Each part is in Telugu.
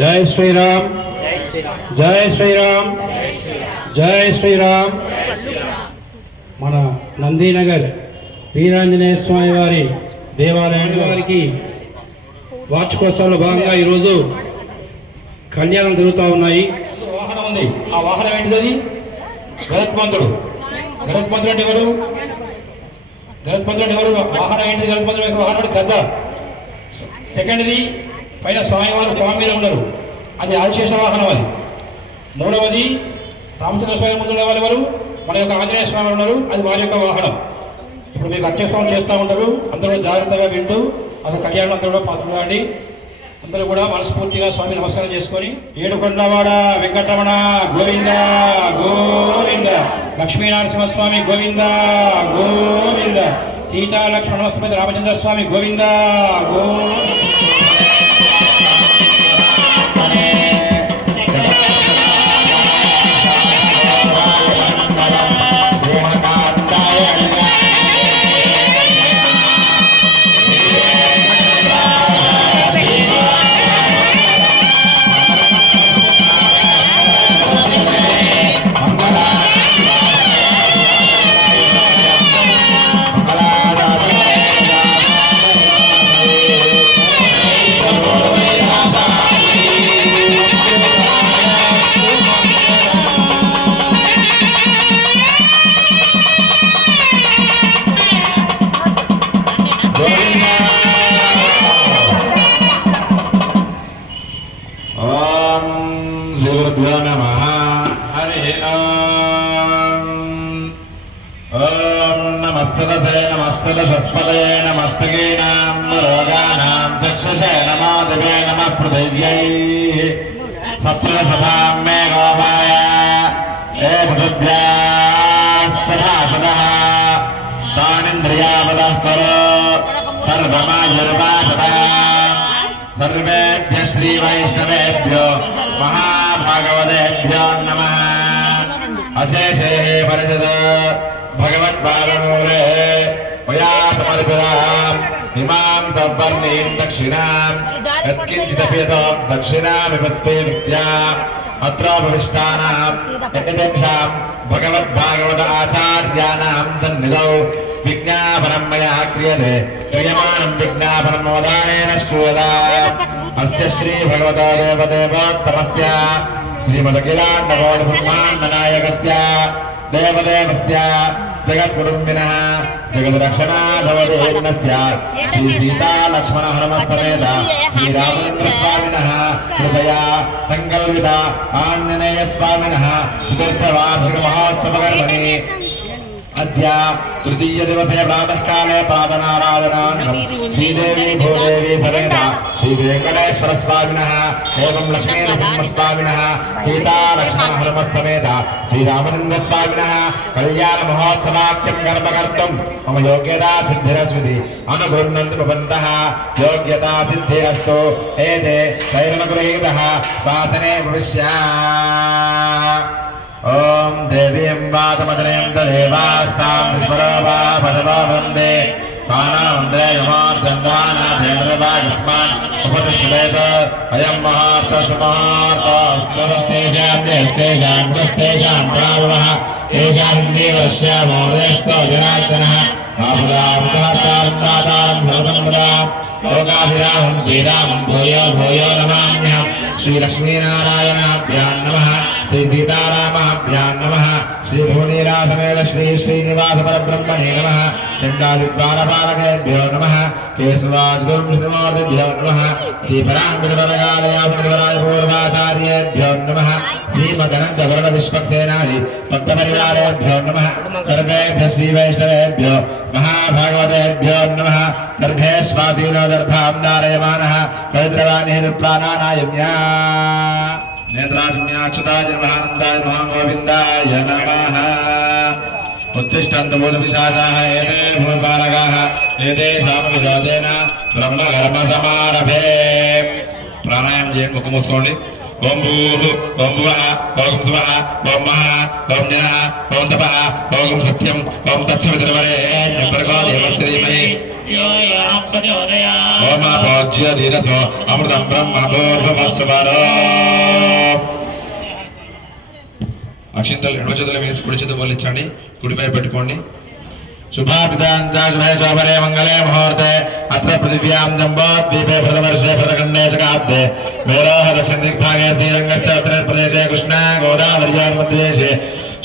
జై శ్రీరామ్, జై శ్రీరామ్, జై శ్రీరామ్. మన నందీనగర్ వీరాంజనేయ స్వామి వారి దేవాలయం వారికి వార్షికోత్సవంలో భాగంగా ఈరోజు కళ్యాణం జరుగుతూ ఉన్నాయి. వాహనం ఉంది. ఆ వాహనం ఏంటిది? అది గరుత్మంతుడు. గరుత్మంతుడు అంటే ఎవరు? గరుత్మంతుడు అంటే ఎవరు? వాహనం ఏంటిది? గరుత్మంతుడు యొక్క వాహనం గద్ద. సెకండ్ది పైన స్వామివారు స్వామి మీద ఉన్నారు, అది ఆదిశేష వాహనం. అది మూడవది రామచంద్ర స్వామి ముందు ఉన్న వాళ్ళు మన యొక్క ఆంజనేయ స్వామి ఉన్నారు, అది వారి యొక్క వాహనం. ఇప్పుడు మీకు అర్చస్వామి చేస్తూ ఉంటారు, అందరూ జాగ్రత్తగా వింటూ అసలు కళ్యాణం అందరూ కూడా పాల్గొనండి. అందరూ కూడా మనస్ఫూర్తిగా స్వామి నమస్కారం చేసుకొని ఏడుకొండవాడ వెంకటరమణ గోవింద గోవింద, లక్ష్మీనరసింహస్వామి గోవింద గోవింద, సీతా లక్ష్మణ సమేత రామచంద్ర స్వామి గోవింద గోవింద. नमस्पदये नमस्तगीनां रोगाणां चक्षुषे नमो दिवे नमः पृथिव्यै सप्तसभां मे गोपाय हे पृथिव्याः सभासदः तानिन्द्रियावदः करो सर्वमायुर्वासदः सर्वेभ्यः श्रीवैष्णवेभ्यो महाभागवतेभ्यो नमः अशेषे परिषद भगवत्पादमूले मया समर्पिताम् इमां सवर्णीं दक्षिणां यत्किञ्चिदपि यतो दक्षिणामिव स्वीकृत्य अत्रोपविष्टानां यतेषां भगवद्भागवत आचार्याणां तन्निधौ विज्ञापनं मया क्रियते क्रियमाणं विज्ञापनं मोदानेन श्रूयताम् अस्य श्रीभगवतो देवदेवोत्तमस्य श्रीमदखिलाण्डकोटिब्रह्माण्डनायकस्य देवदेवस्य जगत्कुटुम्बिनः जगद्रक्षणाधवदेवस्य श्री सीता लक्ष्मण हनुमत् समेत श्रीरामेन्द्र स्वामिनः कृपया संकल्पित आंजनेय स्वामिनः चतुर्थवार्षिक महोत्सव कर्मणि अद्य तृतीय दिवसे प्रातः काले पादनाराधनार्थं श्रीदेवी भूदेवी समेत श्री वेंकटेश्वर स्वामिनः एवं लक्ष्मी नरसिंह स्वामिनः सीता लक्ष्मण हनुमत् समेत श्री रामचंद्र स्वामिनः कल्याण महोत्सवाख्यं कर्म कर्तुं मम योग्यता सिद्धिरस्विति अनुगृह्णन्तु भवन्तः योग्यता सिद्धिरस्तु एते तैरनुगृहीतः स्वासने भविष्या ओम देवीं वातमदनीं तदेवास्तां विस्मरो पदवा वन्दे साना वन्दे यमार्चन्दानाभेन्द्रवागस्मान् उपतिष्ठेत अयं मुहूर्तसुमुहूर्तस्तेषां प्रावः तेषां देवस्यामोदेस्तो जनार्दनः आपदामुपहर्तारं दातारं सर्वसम्पदां लोकाभिरामं श्रीरामं भूयो भूयो नमाम्यहम् श्रीलक्ष्मीनारायणाभ्यां नमः श्री सीतारामाभ्यां नमः श्री भुवनीला समेत श्री श्रीनिवास परब्रह्मणे नमः चण्डादिद्वारपालकेभ्यो नमः केशवाचतुर्विंशतिमूर्तिभ्यो नमः श्री पराङ्कुशपरकालयापतिवराय पूर्वाचार्येभ्यो नमः श्रीमदनन्दगरुडविश्वक्सेनादि भक्तपरिवारेभ्यो नमः सर्वेभ्यः श्रीवैष्णवेभ्यो महाभागवतेभ्यो नमः गर्भेष्वासीनो दर्भां धारयमानः पवित्रवाणिः प्राणानायम्या नेत्राज्ञाच्युताय महानन्दाय महागोविन्दाय नमः उत्तिष्ठन्तु भूतपिशाचाः एते भूपालकाः एतेषामविरोधेन ब्रह्मकर्मसमारभे प्राणायाम చేయండి ముక్కు మూసుకోండి ఓం భూః ఓం భువః ఓం స్వః ఓం మహః ఓం జనః ఓం తపః ఓం సత్యం ఓం తత్సవితుర్వరేణ్యం భర్గో దేవस्य ధీమహి ఓమాపోజ్య ధీరసో అమృతం బ్రహ్మ పూర్వమస్సువరో. అక్షింతలు ఎడమ చేతులు వేసి కుడి చేతులు బోలించండి, కుడిపై పెట్టుకోండి. శుభాపితాంజాశుభే చోపరే మంగళే ముహూర్తే అత్ర పృథివ్యాం జంబోద్వీపే భరతవర్షే భరతఖండే చ కాబ్దే మేరోహ దక్షిణ దిగ్భాగే శ్రీరంగస్య ఉత్తర ప్రదేశే కృష్ణా గోదావర్యాన్మధ్యేషే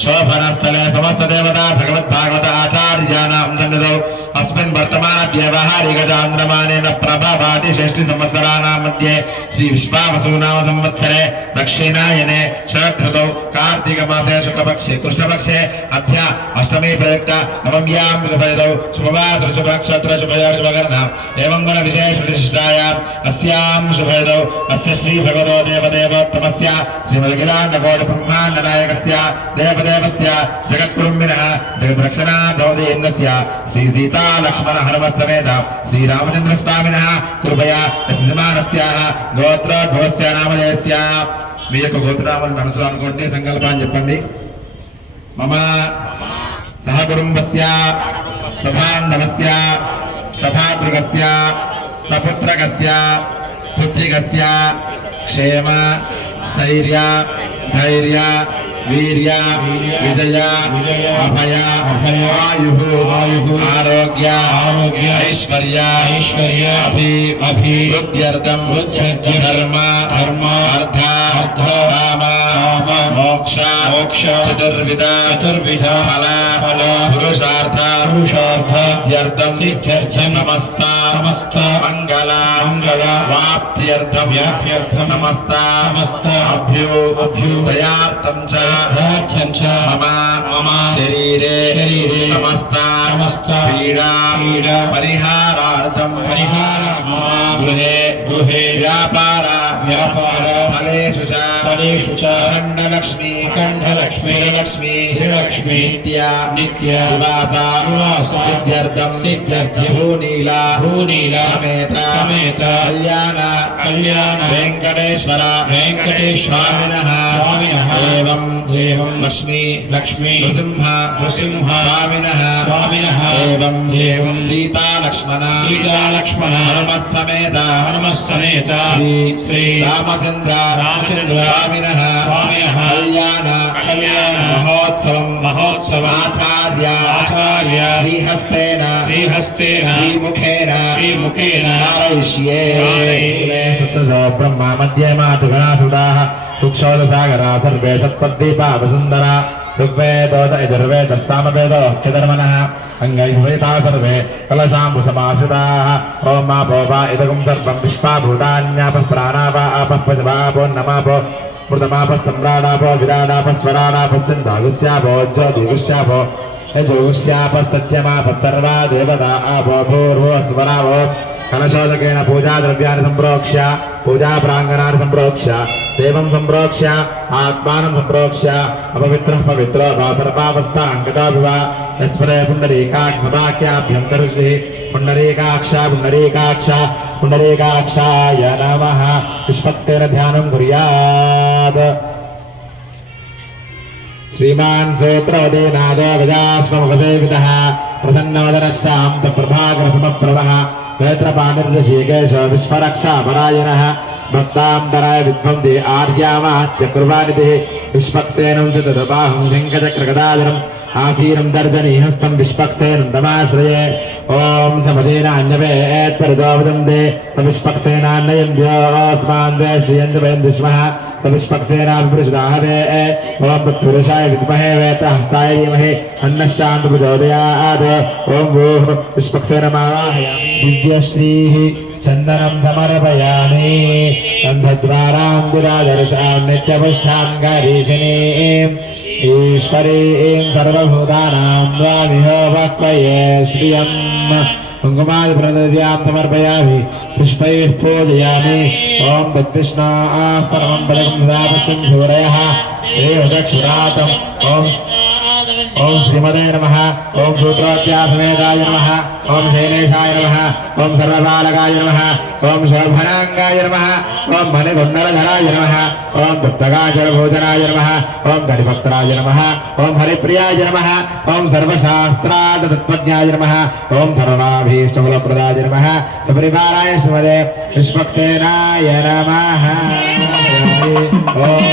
శోభనస్థలే సమస్త దేవతా భగవద్భాగవత ఆచార్యానాం సన్నిధౌ अस्मिन् वर्तमान व्यवहारिकचान्द्रमानेन प्रभवाति षष्टि संवत्सराणां मध्ये श्री विश्वावसु नाम संवत्सरे दक्षिणायने शरदृतौ कार्तिकमासे शुक्लपक्षे कृष्णपक्षे अद्य अष्टमी प्रयुक्त नवम्यां शुभतिथौ शुभवासर शुभनक्षत्र शुभयोर्शुभकर्णा एवं गुणविशेषविशिष्टायाम् अस्यां शुभतिथौ अस्य श्री भगवतो देवदेवोत्तमस्य श्रीमद्गिलाण्डकोटिब्रह्माण्डनायकस्य देवदेवस्य जगत्कुटुम्बिनः जगद्रक्षणार्थो देन्द्रस्य श्री सीता लक्ष्मण हनुमत समेत श्री रामचंद्र स्वामिनः कृपया यजमानस्याः गोत्रोद्भवस्य नामधेयस्य మీ యొక్క గోత్రనామాలను మనసులో అనుకోండి, సంకల్పాన్ని చెప్పండి. మమ సహకుటుంబస్య సభాంధవస్య సభాతృకస్య సపుత్రకస్య పుత్రికస్య క్షేమ స్థైర్య ధైర్య వీర్య విజయ అభయ ఆయు ఆరోగ్య ఐశ్వర్య అభివృద్ధ్యర్థం ధర్మ అర్థ కామ మోక్ష చతుర్విధ ఫల పురుషార్థ సిద్ధ్యర్థం సమస్త మంగళ వాప్త్యర్థం సమస్త అభ్యుదయార్థం చ మమ శరీరే సమస్త పీడా పరిహారార్థం గృహే వ్యాపార స్థలేషు చ ఖండలక్ష్మి శ్రీలక్ష్మి నిత్య నివాస సిద్ధ్యర్థం భూనీల సమేత కళ్యాణ వెంకటేశ్వర స్వామినః ఏవం లక్ష్మీ నృసింహ స్వామినః ఏవం సీతా లక్ష్మణ హనుమత్ సమేత శ్రీ రామచంద్ర స్వామినః కళ్యాణ మహోత్సవం ఆచార్య శ్రీహస్తేన శ్రీముఖేన ధారయిష్యే. బ్రహ్మ మధ్యే మాతుగణాసుడాః రుక్షోదసాగరా సర్వే సత్పద్దీపా వసుందరా ఋగ్వేదోద యజుర్వేదः సామవేదోక్యధర్మణः అంగైర్వేదా సర్వే కలశాంబు సమాశ్రితాః. ఓం మా భోవా ఇదగం సర్వం విశ్వాభూతాన్యాపః ప్రాణాపా ఆపః పశవాపో నమాపో మృతమాపः సమ్రాడాపో విరాడాపः స్వరాడాపः ఛందాగుస్యాపో జ్యోతిగుస్యాపో యజోగుస్యాపः సత్యమాపः సర్వా దేవతా ఆపో భూర్భువ స్వరావో. కలశోదకేన పూజా ద్రవ్యాన్ని సంప్రోక్ష్య పూజా ప్రాంగణాన్ని సంప్రోక్ష్య దేవం సంప్రోక్ష్య ఆత్మానం సంప్రోక్ష్య అపవిత్రః పవిత్రో వా సర్వావస్థాంగతోభివ యస్మరే పుండరీకాక్షభాక్యాభ్యంతరశ్రీ పుండరీకాక్షాయ నమః. పుష్పక్సేన ధ్యానం కుర్యాత్. श्रीमान सूत्रवदे नादो विजास्वमवसेवितः प्रसन्नवदनः शान्तप्रभाकरसमप्रभः नेत्रपाणिर्दशीकेश विश्वरक्षापरायणः भक्तान्तराय विद्वन्ति आर्यामात्यकुर्वानिधिः विश्वक्सेनं च तदपाहं शङ्खचक्रगदाधरम् आसीनं दर्जनीहस्तं विश्वक्सेनं तमाश्रये. ओम समजेनान्यवेत्परितो वदन्ते तविश्वक्सेनान्नयन्त्योऽस्मान् द्वेष्यन्त्वयन्तिष्मः तविश्वक्सेनाभिपृषदाहवे. ओम तत्पुरुषाय विद्महे वेत्रहस्ताय धीमहि अन्नः शान्तप्रचोदयात्. ओम भूः विश्वक्सेनमावाहयामि. दिव्यश्रीः चन्दनं समर्पयामि. गन्धद्वारां दुरादर्शां नित्यपुष्टां गरीशिनीम् ईश्वरीं सर्वभूतानां द्वामिहोपक्वये श्रियम्. कुङ्कुमादिप्रद्रव्यां समर्पयामि. पुष्पैः पूजयामि. ॐ तत्कृष्णाः परमं पदकं सदा पश्यन् सूरयः एव चक्षुरातम्. ॐ ఓం శ్రీమదే నమః ఓం సూత్రోద్యాసమేతాయ నమః ఓం శైలేశాయ నమః ఓం సర్వబాలకాయ నమః ఓం శోభనాంగాయ నమః ఓం మణిగుండలధరాయ నమః ఓం దుప్తగాచరభోజనాయ నమః ఓం గడిభక్తరాయ నమః ఓం హరిప్రియాయ నమః ఓం సర్వశాస్త్రార్థతత్వజ్ఞాయ నమః ఓం సర్వాభీష్టఫలప్రదాయ నమః సపరివారాయ శ్రీమదే విశ్వక్సేనాయ నమః ఓం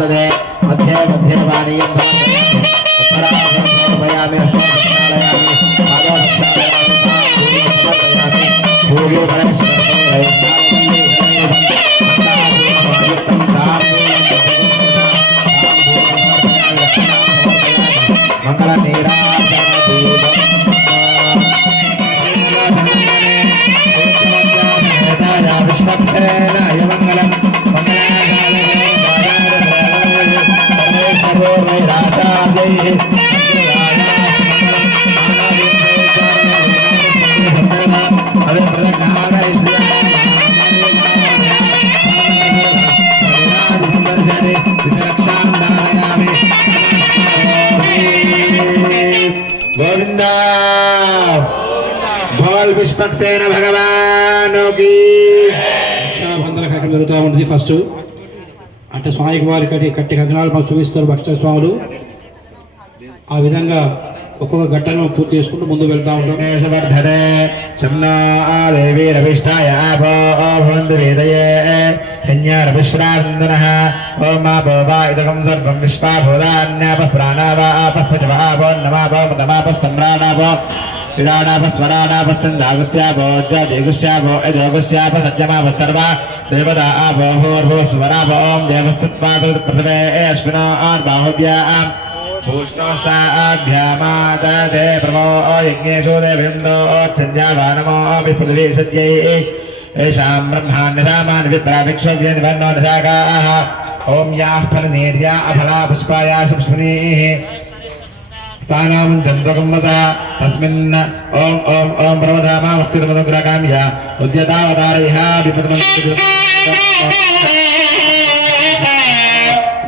मध्ये मध्ये पानीयं समर्पयामि हस्ताक्षालयामि पादोक्षालयामि भूयो मंगल विश्वक्सेनाय मंगलम् गोविंदा बोल विश्वक्सेन भगवान की రక్షాబంధన కార్యక్రమం జరుగుతూ ఉంటుంది. ఫస్ట్ అంటే స్వామికి వారి కట్టి కంకణాలు మాకు చూపిస్తారు భక్త స్వాములు. ఆ విధంగా ఒక్కొక్క ఘట్టను పూర్తి చేసుకుంటూ ముందు వెళ్తా ఉంటాం. వర్ధనే దేవి రవిష్టాయ ఓం ఇదకం సర్వం విశ్వాభూతాన్యాప ప్రాణావాప నమాప సమ్రాణాప విరాడాప స్వరాడాప సంధాగస్యాపో జ్యోతిగుస్యాపో యజోగుస్యాప సత్యమాప సర్వ దేవతా ఆపో భూర్భూ స్వరాప ఓం దేవస్తత్వాత్ ప్రసవే అశ్వినో బాహువ్యాం भूष्णोस्ताभ्यामादे प्रभो यज्ञेषु देव्यन्दोच्छन्द्यावानमो विपृथिवी सत्यै येषां ब्रह्माण्यधामानि विप्राभिक्षव्यनिवर्णो निशाकाः ॐ याः फलनेर्या अफला पुष्पाया पुष्पनीः स्थानां चन्द्रकुम्भसा तस्मिन् ॐ ॐ ॐ प्रमधामावस्थितमनुग्रहकाम्या उद्यतावतारयः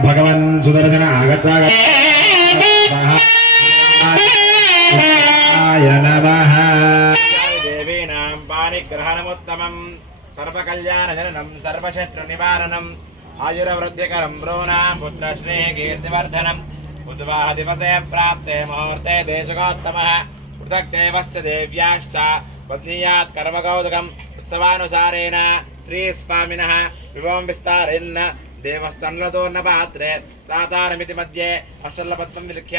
भगवन् सुदर्शन आगच्छाग नमः देवीनां पाणिग्रहणमुत्तमं सर्वकल्याणजननं सर्वशत्रुनिवारणम् आयुरवृद्धिकरं भ्रूणां पुत्रस्नेहकीर्तिवर्धनम् उद्वाहदिवसे प्राप्ते मुहूर्ते देशकोत्तमः पृथग्देवश्च देव्याश्च पत्नीयात् कर्मकौतुकम् उत्सवानुसारेण श्रीस्वामिनः विभवं विस्तारयन् देवस्थन्लतोर्णपात्रे त्रातारमिति मध्ये अशल्लपद्मं विलिख्य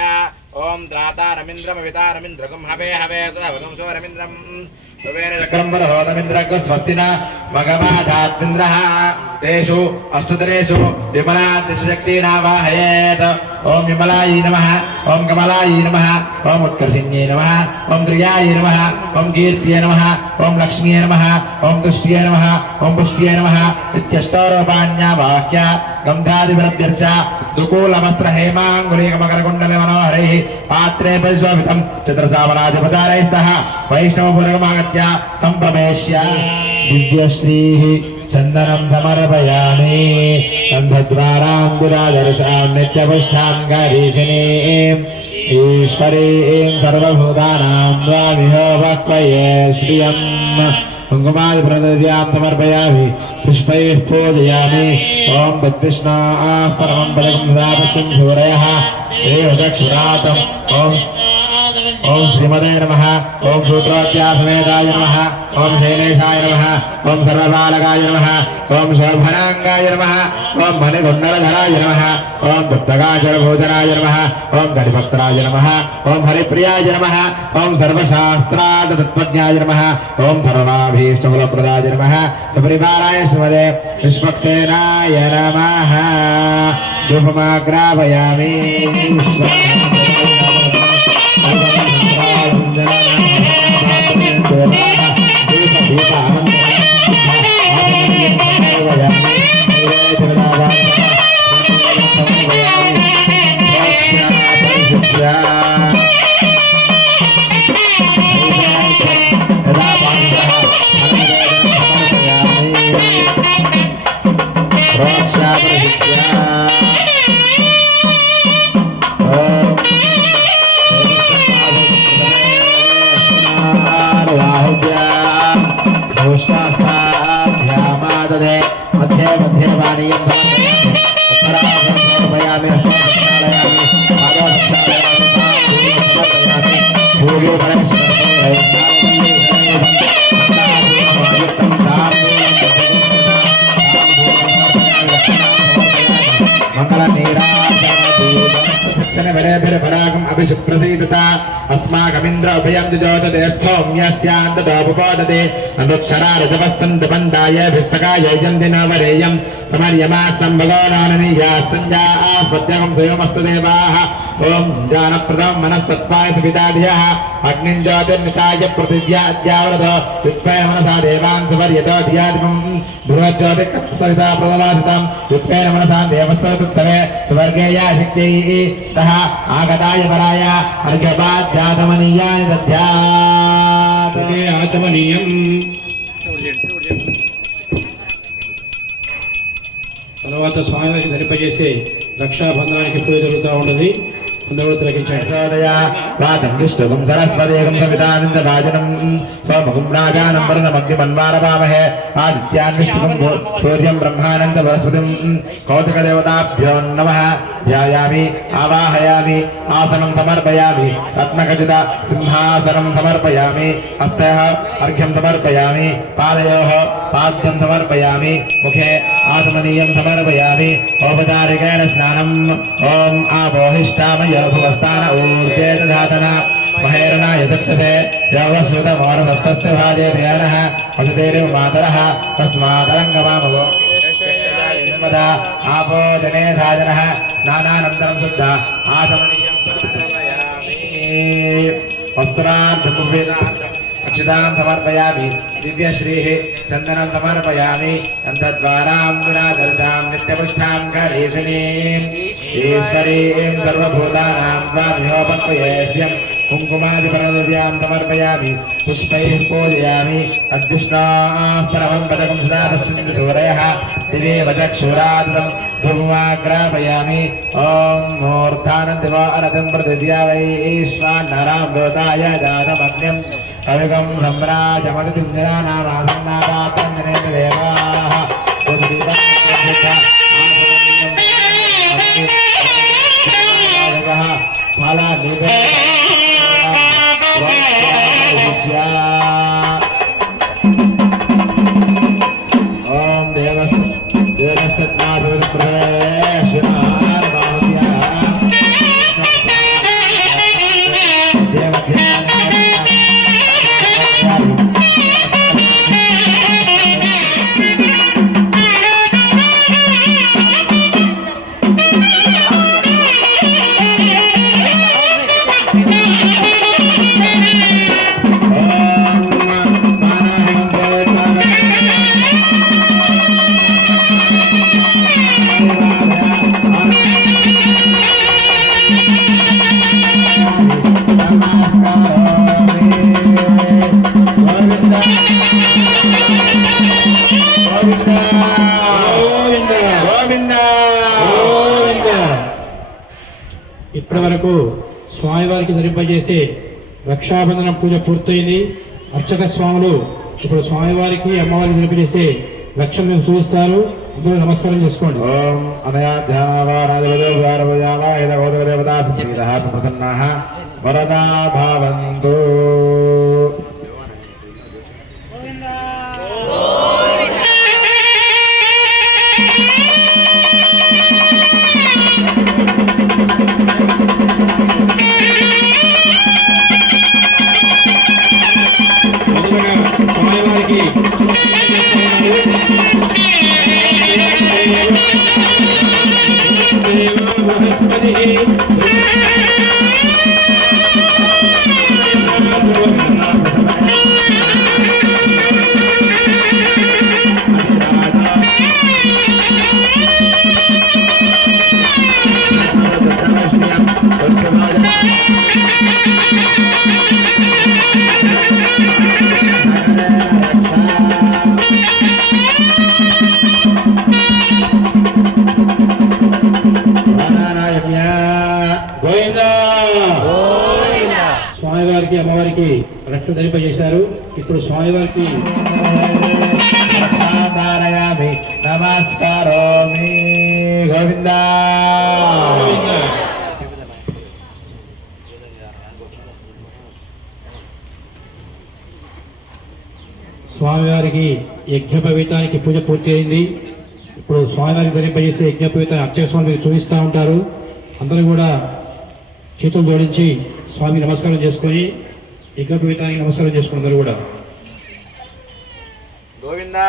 ओम त्रातारमिन्द्रमवितारमिन्द्रगुं हवे हवे सुभगं सोरमिन्द्रं भवेन चक्रं वरहोतमिन्द्रगो स्वस्तिना मगमाधात्मिन्द्रः तेषु अष्टतरेषु विमलातिशक्तिनावाहयेत् ओम विमलायै नमः ओम कमलायै नमः ओम उत्कर्षिण्यै नमः ओम क्रियायै नमः ओम कीर्त्यै नमः ओम लक्ष्म्यै नमः ओम तुष्ट्यै नमः ओम पुष्ट्यै नमः इत्यष्टोरूपाण्यावाह्य गन्धादिवरभ्यर्च दुकूलवस्त्र हेमाङ्गुलीकमकरकुण्डले मनोहरैः पात्रे परिशोभितं चित्रचामराजपचारैः सह वैष्णवपुरमागत्य सम्प्रवेश्य दिव्यश्रीः चन्दनं समर्पयामि गन्धद्वाराङ्गुरादर्शां नित्यपुष्टां गरीशिनीं ईश्वरीं सर्वभूतानां द्वामिह वक्वये श्रियम् कुङ्कुमादिप्रदव्यां समर्पयामि पुष्पैः पूजयामि ॐ तद्विष्णाः परमं पदकं ददापश्यं सूरयः एव चक्षुरातम् ॐ ఓం శ్రీమదే నమః ఓం సూత్రోద్యాసమేతాయ నమః ఓం శైలేశాయ నమః ఓం సర్వబాలకాయ నమః ఓం శోభనాంగాయ నమః ఓం మణిగుండలధరాయ నమః ఓం గుప్తగాచరభోజనాయ నమః ఓం గణిభక్తరాయ నమః ఓం హరిప్రియాయ నమః ఓం సర్వశాస్త్రార్థతత్వజ్ఞాయ నమః ఓం సర్వాభీష్టఫలప్రదాయ నమః సపరివారాయ శ్రీమదే విశ్వక్సేనాయ నమః ధూపమాగ్రాపయామి मध्ये मध्ये पानीयं समर्पयामि हस्तप्रक्षालयामि पादप्रक्षालयामि समर्पयामि भूगे परागम अभिषुप्रसीदता अस्माकमिन्द्र उभयं जुजोतदेत् सौम्यस्यान्तदोपपोदते अनुक्षरा रजवस्तन्तपन्दाय भिस्तकाय यन्ति न वरेयं समर्यमा सम्भगोनाननीया सञ्जास्वत्यगं स्वयमस्तदेवाः ॐ जानप्रदं मनस्तत्त्वाय सविताधियः अग्निं ज्योतिर्निचाय पृथिव्याद्यावृतो युत्पेन मनसा देवान् सुवर्यतो धियादिपं बृहज्योतिकर्तविता प्रदवासितं युत्पेन मनसा देवस्य तत्सवे सुवर्गेया शक्तिः तः आगताय पराय अर्घ्यपाद्यागमनीयाय दद्यात् आचमनीयम् తర్వాత స్వామివారికి ధరింపజేసే రక్షాబంధనానికి పూజ జరుగుతూ ఉన్నది. అందరూ తిలకించండి. వాచంగిష్టకం సరస్వదేకం సవితానంద భాజనం సోమకం రాజానం వరుణమగ్నిమన్వారవామహే ఆదిత్యాన్నిష్టకం సూర్యం బ్రహ్మాణం చ వరస్పతిం కౌతుకదేవతాభ్యో నమః ధ్యాయామి ఆవాహయామి ఆసనం సమర్పయామి రత్నఖచిత సింహాసనం సమర్పయామి హస్తయః అర్ఘ్యం సమర్పయామి పాదయోః పాద్యం సమర్పయామి ముఖే ఆచమనీయం సమర్పయామి ఔపచారికేణ స్నానం ఓం ఆపోహిష్టామయ భువస్థాన ఊర్జే దధాతన మహేరణాయ చక్షసే యోగశ్రుతమోరసస్తస్య భాజే దేవనః వసతేరివ మాతరః తస్మాదరంగమామగో आपो जने साजनः स्नानानन्तरं शुद्ध आचमनीयं समर्पयामि वस्त्रार्थमुपेदार्थम् अक्षतां समर्पयामि दिव्यश्रीः चन्दनं समर्पयामि अन्तद्वाराम्बुरादर्शां नित्यपुष्टां करीशिनीम् ईश्वरीं सर्वभूतानां स्वामिहोपक्वयेष्यम् कुङ्कुमादिपरद्रव्यां समर्पयामि पुष्पैः पूजयामि अग्निष्णाः परमं पदकं सदा पश्यन्ति सूरयः दिवेव चक्षुरादं धूमाग्रापयामि ॐ मूर्धानन्दिवो अरदं पृथिव्या वैश्वानरामृताय जातमग्निं कविगं सम्राजमदितिं जनानामासन्नापात्रं देवाः ओम ఇప్పటి వరకు స్వామివారికి ధరింపజేసే రక్షాబంధన పూజ పూర్తయింది. అర్చక స్వాములు ఇప్పుడు స్వామివారికి అమ్మవారికి ధరింపజేసే లక్ష్యం చూపిస్తారు. అందరూ నమస్కారం చేసుకోండి. ఓం అనయా ధ్యానావా రాజవదో ద్వారవయావా ఏదగోదగదేవతా సంప్రీతః సంప్రసన్నాః వరదా భవంతు. మొదలుగా స్వామివారికి బృహస్పతి గోవిందా. స్వామివారికి అమ్మవారికి రక్త ధరింపజేశారు. ఇప్పుడు స్వామివారికి రక్షాధారయామి నమస్కారోమి. గోవిందా. స్వామివారికి యజ్ఞోపవీతానికి పూజ పూర్తి అయింది. ఇప్పుడు స్వామివారికి ధరింపజేసే యజ్ఞోపవీతాన్ని అర్చక స్వామి మీకు చూపిస్తూ ఉంటారు. అందరూ కూడా చేతులు జోడించి స్వామి నమస్కారం చేసుకొని యజ్ఞోపవీతానికి నమస్కారం చేసుకుని అందరూ కూడా గోవిందా.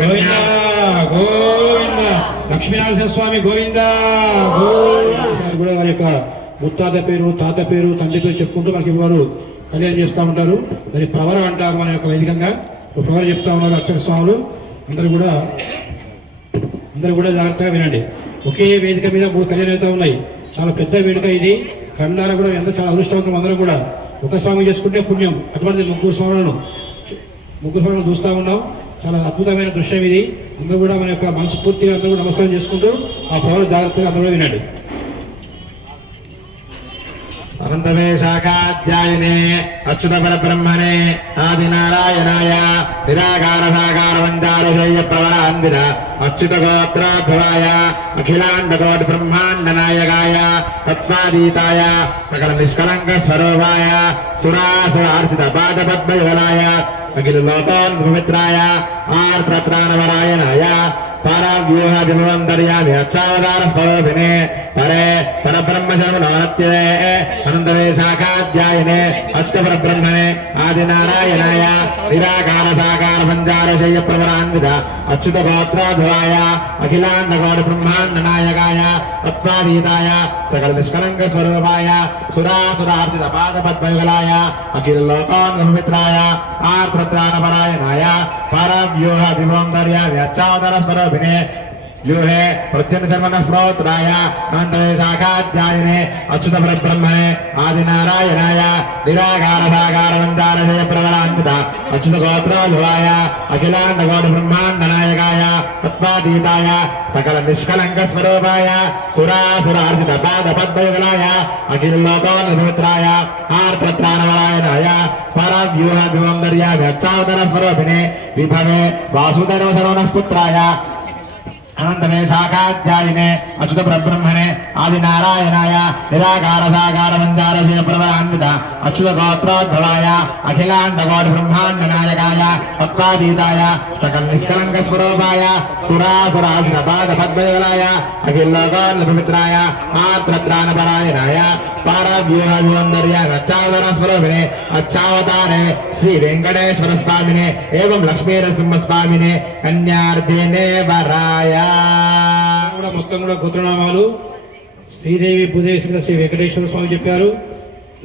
గోవిందా గోవిందా. లక్ష్మీనరసింహ స్వామి గోవిందా గోవిందా. కూడా వారి యొక్క ముత్తాత పేరు, తాత పేరు, తండ్రి పేరు చెప్పుకుంటూ మనకి వారు కళ్యాణం చేస్తూ ఉంటారు. దాని ప్రవర అంటారు మన యొక్క వైదికంగా. ప్రవర చెప్తా ఉన్నారు అర్చక స్వాములు. అందరూ కూడా జాగ్రత్తగా వినండి. ఒకే వేదిక మీద 3 కళ్యాణాలు అవుతూ ఉన్నాయి. చాలా పెద్ద వేదిక ఇది. ఖండాల కూడా ఎంత చాలా అదృష్టవంతం. అందరూ కూడా ఒక స్వామి చేసుకుంటే పుణ్యం. అటువంటి ముగ్గురు స్వాములను చూస్తూ ఉన్నాం. చాలా అద్భుతమైన దృశ్యం ఇది. అందరూ కూడా మన యొక్క మనస్ఫూర్తిగా అందరూ కూడా నమస్కారం చేసుకుంటూ ఆ ప్రవర జాగ్రత్తగా అందరూ కూడా వినండి. అనంతమే శాఖాధ్యాయినే అచ్యుత పరబ్రహ్మణే ఆదినారాయణాయ నిరాకార సాకార వంచారశేయ ప్రవరాన్విత అచ్యుత గోత్రోద్భవాయ అఖిలాండ కోటి బ్రహ్మాండ నాయకాయ తత్పాదీతాయ సకల నిష్కలంక స్వరూపాయ సురాసురార్చిత పాద పద్మయుగలాయ అఖిల లోకోన్మిత్రాయ ఆర్త్రత్రానవరాయణాయ పారావ్యూహ విభవంతర్యామి అచ్చావతార స్వరూపిణే పరే పరబ్రహ్మ శర్మణోనత్యవే అనంతమే శాఖాధ్యాయినే అచ్యుత పరబ్రహ్మణే ఆదినారాయణాయ నిరాకార సాకార పంచారశయ్య ప్రవరాన్విత అచ్యుత గోత్రోద్భవాయ అఖిలాండ కోటి బ్రహ్మాండ నాయకాయ తత్వాధీతాయ సకల నిష్కలంక స్వరూపాయ సురాసురార్చిత పాద పద్మయుగలాయ అఖిల లోకోన్మిత్రాయ ఆర్త్రత్రాణపరాయణాయ పారావ్యూహ విభవంతర్యామి అచ్చావతార స్వరూపిణే व्यूहे प्रत्यनुशर्मणः प्रोत्राय अनन्तमे शाखाध्यायिने अच्युत परब्रह्मणे आदिनारायणाय निराकारसाकारमन्दारजय प्रबलान्विता अच्युत गोत्रोद्भवाय अखिलाण्डकोटिब्रह्माण्डनायकाय तत्त्वातीताय सकल निष्कलङ्कस्वरूपाय सुरासुरार्चित पादपद्मयुगलाय अखिललोकोन्निर्मित्राय आर्तत्राणवरायणाय परव्यूहविवन्दर्याभ्यक्षावतरस्वरूपिणे विभवे वासुदेवशरवणः पुत्राय अनन्तमे शाखाध्यायिने अच्युत परब्रह्मणे आदिनारायणाय निराकारसाकारमन्दारजय प्रबलान्वित अच्युत गोत्रोद्भवाय अखिलाण्डकोटिब्रह्माण्डनायकाय तत्त्वातीताय सकल निष्कलङ्कस्वरूपाय सुरासुरार्चितपादपद्मयुगलाय अखिललोकोन्निर्मित्राय आर्तत्राणपरायणाय पारव्यूहविवन्दर्याभ्यक्षावतरस्वरूपिणे अच्छावतारे श्री वेङ्कटेश्वर स्वामिने एवं लक्ष्मीनरसिंहस्वामिने कन्यार्थिने वराय కూడా మొత్తం కూడా గోత్రనామాలు శ్రీదేవి భూదేశ్వర శ్రీ వెంకటేశ్వర స్వామి చెప్పారు,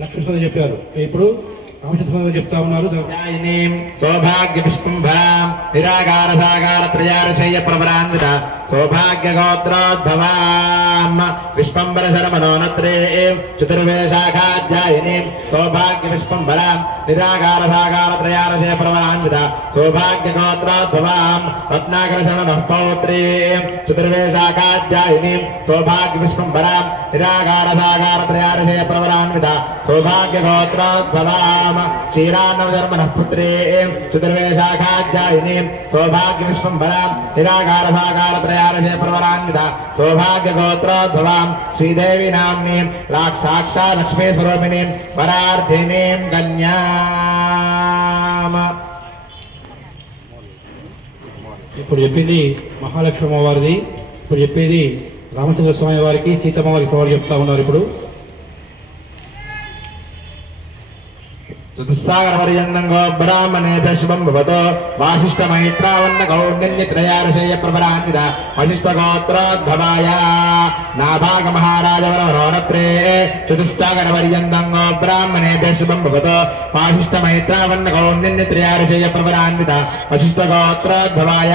లక్ష్మీ స్వామి చెప్పారు. ఇప్పుడు రామచంద్ర స్వామి చెప్తా ఉన్నారు. సౌభాగ్య విష్ణుంభరాం నిరాకారసాకార త్రయారశయ్య ప్రవరాన్విత సౌభాగ్య గోత్రోద్భవాం విశ్వంబర శరమనోనత్రే చతుర్వేశాఖాధ్యాయిని సౌభాగ్య విశ్వంబరాం నిరాకారసాకార త్రయారశయ ప్రవరాన్విత సౌభాగ్య గోత్రోద్భవాం రత్నాకర శరణః పౌత్రే చతుర్వేశాఖాధ్యాయిని సౌభాగ్య విశ్వంబరాం నిరాకారసాకార త్రయారశయ ప్రవరాన్విత సౌభాగ్య గోత్రోద్భవాం क्षीरान्नवजन्मनः पुत्रे चतुर्वेशाखाध्यायिनी सौभाग्य विश्वम्भरां निराकारसाकारत्रयारशे प्रवरान्विता सौभाग्य गोत्रोद्भवां श्रीदेवी नाम्नीं साक्षात् लक्ष्मी स्वरूपिणीं वरार्थिनीं कन्याम्. ఇప్పుడు చెప్పింది మహాలక్ష్మి అమ్మవారిది, ఇప్పుడు చెప్పేది రామచంద్ర స్వామి వారికి సీతమ్మ వారికి వారు చెప్తా ఉన్నారు. ఇప్పుడు चतुस्सागरपर्यन्तं गो ब्राह्मणेभ्यः शुभं भवतो वासिष्ठमैत्रावन्नगौण्यत्रयारशेय प्रवरान्विता वसिष्ठगोत्रोद्भवाय नाभागमहाराजवरवरोनत्रे चतुस्सागरपर्यन्तं गो ब्राह्मणेभ्यः शुभं भवतो वासिष्ठमैत्रावन्नगौण्यत्रयारशेय प्रवरान्विता वसिष्ठगोत्रोद्भवाय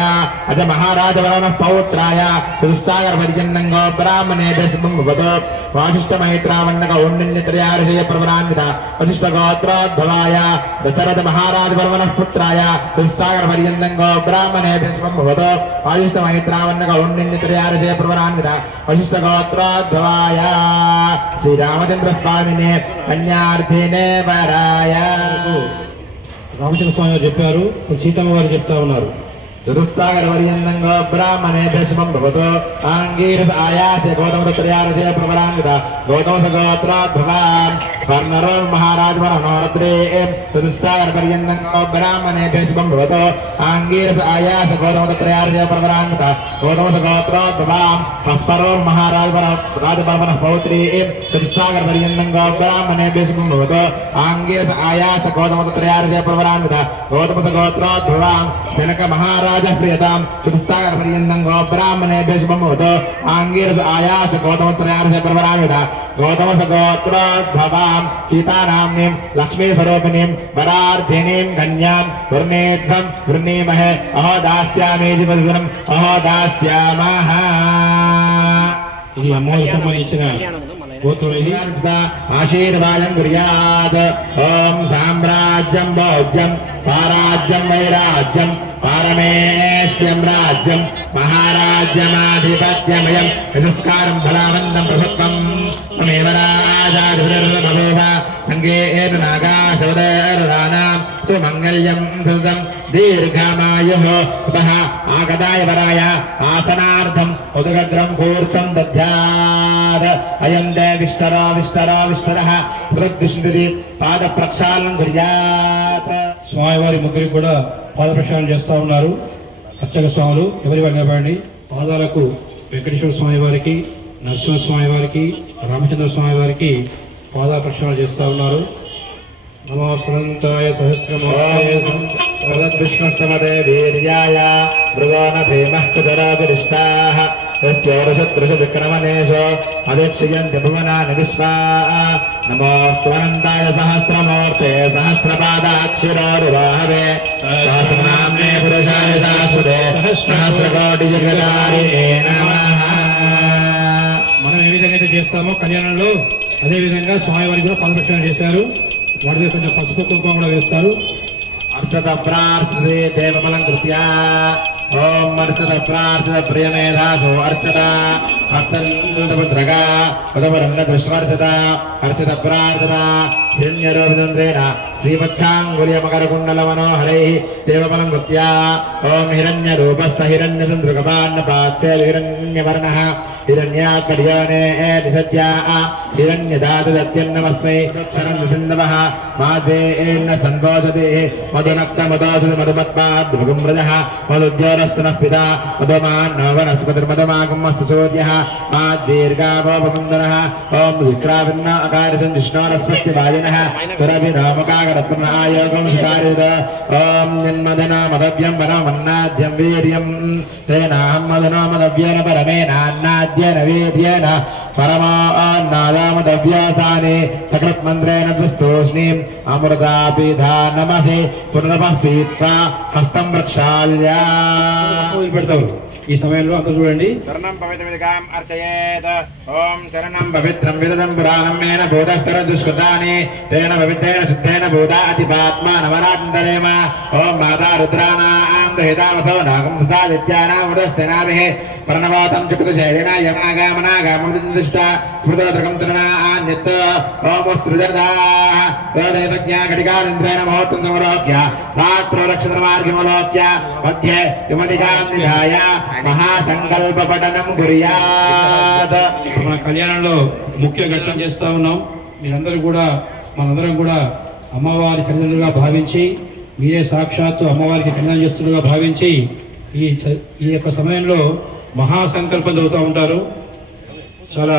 अजमहाराजवरनः पौत्राय चतुस्सागरपर्यन्तं गो ब्राह्मणेभ्यः शुभं भवतो वासिष्ठमैत्रावन्नगौण्यत्रयारशेय प्रवरान्विता वसिष्ठगोत्रोद्भवाय दशरथ महाराज वर्मणः पुत्राय चतुस्सागर पर्यन्तं गो ब्राह्मणेभ्यः शुभं भवतो वासिष्ठमैत्रावन्नगौण्यत्रयारशेय प्रवरान्विता वसिष्ठ गोत्रोद्भवाय श्रीरामचंद्र स्वामिने कन्यार्थिने वराय. రామచంద్ర స్వామి వారు చెప్పారు, ఇప్పుడు సీతమ్మ వారు చెప్తా ఉన్నారు. चतुस्सागरपर्यन्तं गो ब्राह्मणेभ्यः शुभं भवतो आङ्गीरस आयास्य गौतमत्रयारशेय प्रवरान्विता गौतमसगोत्रोद्भवान् स्वर्णरो महाराजवरनोरत्रे चतुस्सागरपर्यन्तं गो ब्राह्मणेभ्यः शुभं भवतो आङ्गीरस आयास्य गौतमत्रयारशेय प्रवरान्विता गौतमसगोत्रोद्भवान् स्परो महाराजवरनः पौत्री चतुस्सागरपर्यन्तं गो ब्राह्मणेभ्यः शुभं भवतो आङ्गीरस आयास्य गौतमत्रयारशेय प्रवरान्विता गौतमसगोत्रोद्भवान् जनक महाराज प्रियतां चतुस्सागर पर्यन्तं गो ब्राह्मणेभ्यः शुभं भवतो आङ्गीरस आयास गौतमत्रयारशेय प्रवरान्विता गौतमस गोत्रोद्भवां सीतानाम्नीं लक्ष्मी स्वरूपिणीं वरार्थिनीं कन्यां वर्णेध्वं वृणीमहे अहो दास्यामीति पदुनं अहो दास्यामः. ఇది అమ్మవారికి సంబంధించిన గోత్రం. ఇది आशीर्वादं कुर्यात्. ओम साम्राज्यं भोज्यं पाराज्यं वैराज्यं पारमेष्ट्यं राज्यं महाराज्यमाधिपत्यमयं यशस्कारं फलावन्तं प्रभुत्वं त्वमेव राजाधिपतिर्बभूव संगेन नागाशवदर्राणां सुमङ्गल्यं सततं दीर्घमायुः ततः आगदाय वराय आसनार्थम् उदगग्रं कूर्चं दध्यात्. अयं ते विष्टरो विष्टरो विष्टरः पृथग्विष्णुति पादप्रक्षालनं कुर्यात्. స్వామివారి ముగ్గురికి కూడా పాద ప్రక్షాళన చేస్తూ ఉన్నారు. అర్చక స్వాములు ఎవరి వారు నిలబడండి. పాదాలకు వెంకటేశ్వర స్వామి వారికి, నరసింహస్వామి వారికి, రామచంద్ర స్వామి వారికి పాద ప్రక్షాళన చేస్తూ ఉన్నారు. నమోస్తమంతాయ సహస్రమాయ విష్ణుస్తమదే వీర్యాయ మృగోన భీమః కుదరాభిరిష్టాః यस्योरुषदृश विक्रमनेशो अवेक्षयन्ति भुवनानि विश्वा. नमोऽस्त्वनन्ताय सहस्रमूर्ते सहस्रपादाक्षिरोरुवाहवे सहस्रनाम्ने पुरुषाय शाश्वते सहस्रकोटि జగదారిణే నమః. మనం ఏ విధంగా అయితే చేస్తామో కళ్యాణంలో అదే విధంగా స్వామివారికి కూడా పాదరక్షణ చేశారు. వాటి మీద కొంచెం పసుపు కుంకుమ కూడా వేస్తారు. అర్చత ప్రార్థతే దేవమలంకృత్య ఓం అర్చత ప్రార్థత ప్రియమేధాసో అర్చత అర్చన్నుభద్రగా పదవరన్న దృశ్వర్చత అర్చత ప్రార్థత హిరణ్యరోభినంద్రేణ శ్రీవత్సాంగుల్యమకరకుండల మనోహరై దేవమలంకృత్య ఓం హిరణ్యరూపస్థ హిరణ్యచంద్రుకపాన్నపాత్సే హిరణ్యవర్ణః హిరణ్యాత్మర్యోనే నిసత్యా హిరణ్యదాతదత్యన్నమస్మై క్షరన్సింధవః మాద్వేన్న సంభోజతే మధునక్తమదోషద మధుమత్పాద్భుగుమ్రజః మధుద్యోరస్తునః పితా మధుమాన్నో వనస్పతిర్మధుమాగమస్తు సూర్యః మాద్వీర్గావోపసుందరः ఓం విక్రావిన్న అకారసం జిష్ణోరస్వస్య బాలినः సురభిరామకాగరత్పున ఆయోగం సుతారిద ఓం జన్మదన మదవ్యం వనమన్నాద్యం వీర్యం తేనాహం మదనో మదవ్యేన పరమేనాన్నాద్యేన వీర్యేన పరమాన్నాదామదవ్యాసాని సకృత్మంత్రేణ దుస్తోష్ణీం అమృతాపీఠా నమసి పునరపః పీత్వా హస్తం ప్రక్షాళ్య. పెడతారు. ఈ సమయంలో అంతా చూడండి. చరణం పవిత్రమిదికాం అర్చయేత్. ఓం చరణం పవిత్రం విదదం పురాణం మేన భూతస్తర దుష్కృతాని తేన పవిత్రేణ శుద్ధేన భూతాతిపాత్మా నవరాంతరేమ. ఓం మాతా రుద్రాణాం దుహితామసో నాగం సుసాదిత్యానాం ఉదస్య నాభిః ప్రణవోతం చకుతుశైలినా యమాగామనాగామృతిష్ట స్మృతోద్రకం తృణాన్యత్. ఓమస్త్రుజదాః దేవజ్ఞా ఘటికారింద్రేణ ముహూర్తం సమరోక్య రాత్రో నక్షత్రమార్గమలోక్య మధ్యే విమటికాం నిధాయ మహాసంకల్ప పఠనం కుర్యాత్. మన కళ్యాణంలో ముఖ్య ఘట్టం చేస్తా ఉన్నాం. మీరందరూ కూడా మనందరం కూడా అమ్మవారి తల్లిదండ్రులుగా భావించి మీరే సాక్షాత్తు అమ్మవారికి కళ్యాణం చేస్తున్నగా భావించి ఈ యొక్క సమయంలో మహాసంకల్పం చదువుతూ ఉంటారు. చాలా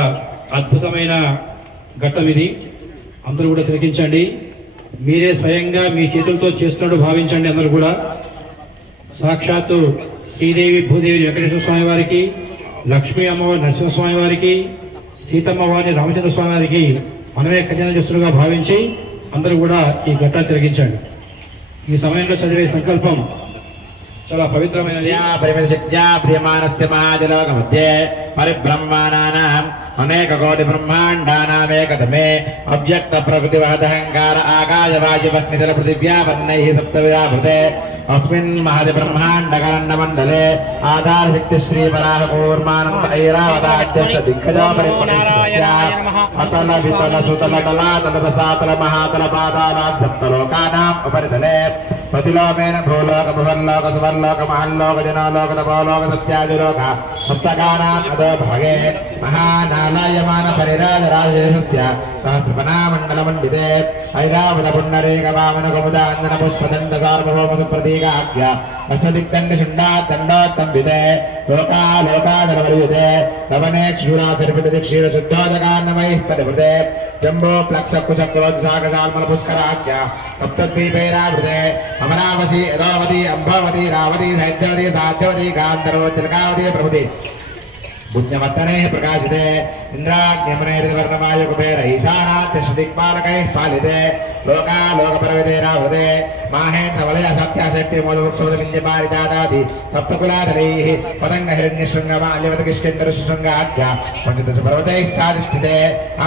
అద్భుతమైన ఘట్టం ఇది. అందరూ కూడా తిలకించండి. మీరే స్వయంగా మీ చేతులతో చేస్తున్నట్టు భావించండి. అందరూ కూడా సాక్షాత్తు శ్రీదేవి భూదేవి వెంకటేశ్వర స్వామి వారికి, లక్ష్మీ అమ్మవారి నరసింహస్వామి వారికి, సీతమ్మ వారిని రామచంద్ర స్వామి వారికి మనమే కళ్యాణం చేస్తున్నగా భావించి అందరూ కూడా ఈ ఘట్టాన్ని తిలకించండి. ఈ సమయంలో చదివే సంకల్పం చాలా పవిత్రమైనది. పరిమిత శక్త్యా ప్రియమానస్య మహాజలోక మధ్యే పరిబ్రహ్మాణానాం అనేక కోటి బ్రహ్మాండానామేకతమే అవ్యక్త ప్రకృతి వహదహంకార ఆకాశ వాయువగ్నితల పృథివ్యాపన్నైః సప్తవిరాభృతే అస్మిన్ మహది బ్రహ్మాండగణన్న మండలే ఆధార శక్తి శ్రీ వరాహ కూర్మానంద ఐరావతాధ్యక్ష దిగ్గజోపరి ప్రతిష్ఠిత అతల వితల సుతల తలాతల రసాతల మహాతల పాతాళాధ్యప్త లోకానాం ఉపరితలే ప్రతిలోకేన భూలోక భువర్లోక సువర్లోక మహల్లోక జనలోక తపోలోక సత్యాదిలోక సప్తకానాం అదో భాగే మహానాలాయమాన పరిరాజ రాజేశస్య సహస్రపనామండల మండితే ఐరావత పుండరీక వామన కుముదాందన పుష్పదండ సార్వభౌమ సుప్రతీకాఖ్య అష్టదిక్తండ శుండాత్తండోత్తంబితే లోకాలోకాదరవరియుతే రవణే క్షూరాసరిపిత క్షీర శుద్ధోదకాన్నమైః పరివృతే జంబో ప్లక్ష కుచక్రోజ సాగసాల్మల పుష్కరాఖ్య సప్తద్వీపైరావృతే అమరావసి యదోవతి అంభవతి రావతి సైత్యవతి సాధ్యవతి గాంధర్వ చిలకావతి ప్రభుతి పుణ్యవర్తనే ప్రకాశితే ఇంద్రాగ్నియమనేర్వర్ణమాయు కుబేర ఈశానాత్యదిక్పాలకైః పాలితే లోకాలోకపరవితేరావృతే మాహేంద్ర వలయ సత్యాశక్తి మూలవృక్షవద వింధ్యపారిజాతాది సప్తకులాదలైః పతంగ హిరణ్యశృంగమాల్యవత కిష్కిందర శృంగాఖ్య పంచదశ పర్వతైః సాధిష్ఠితే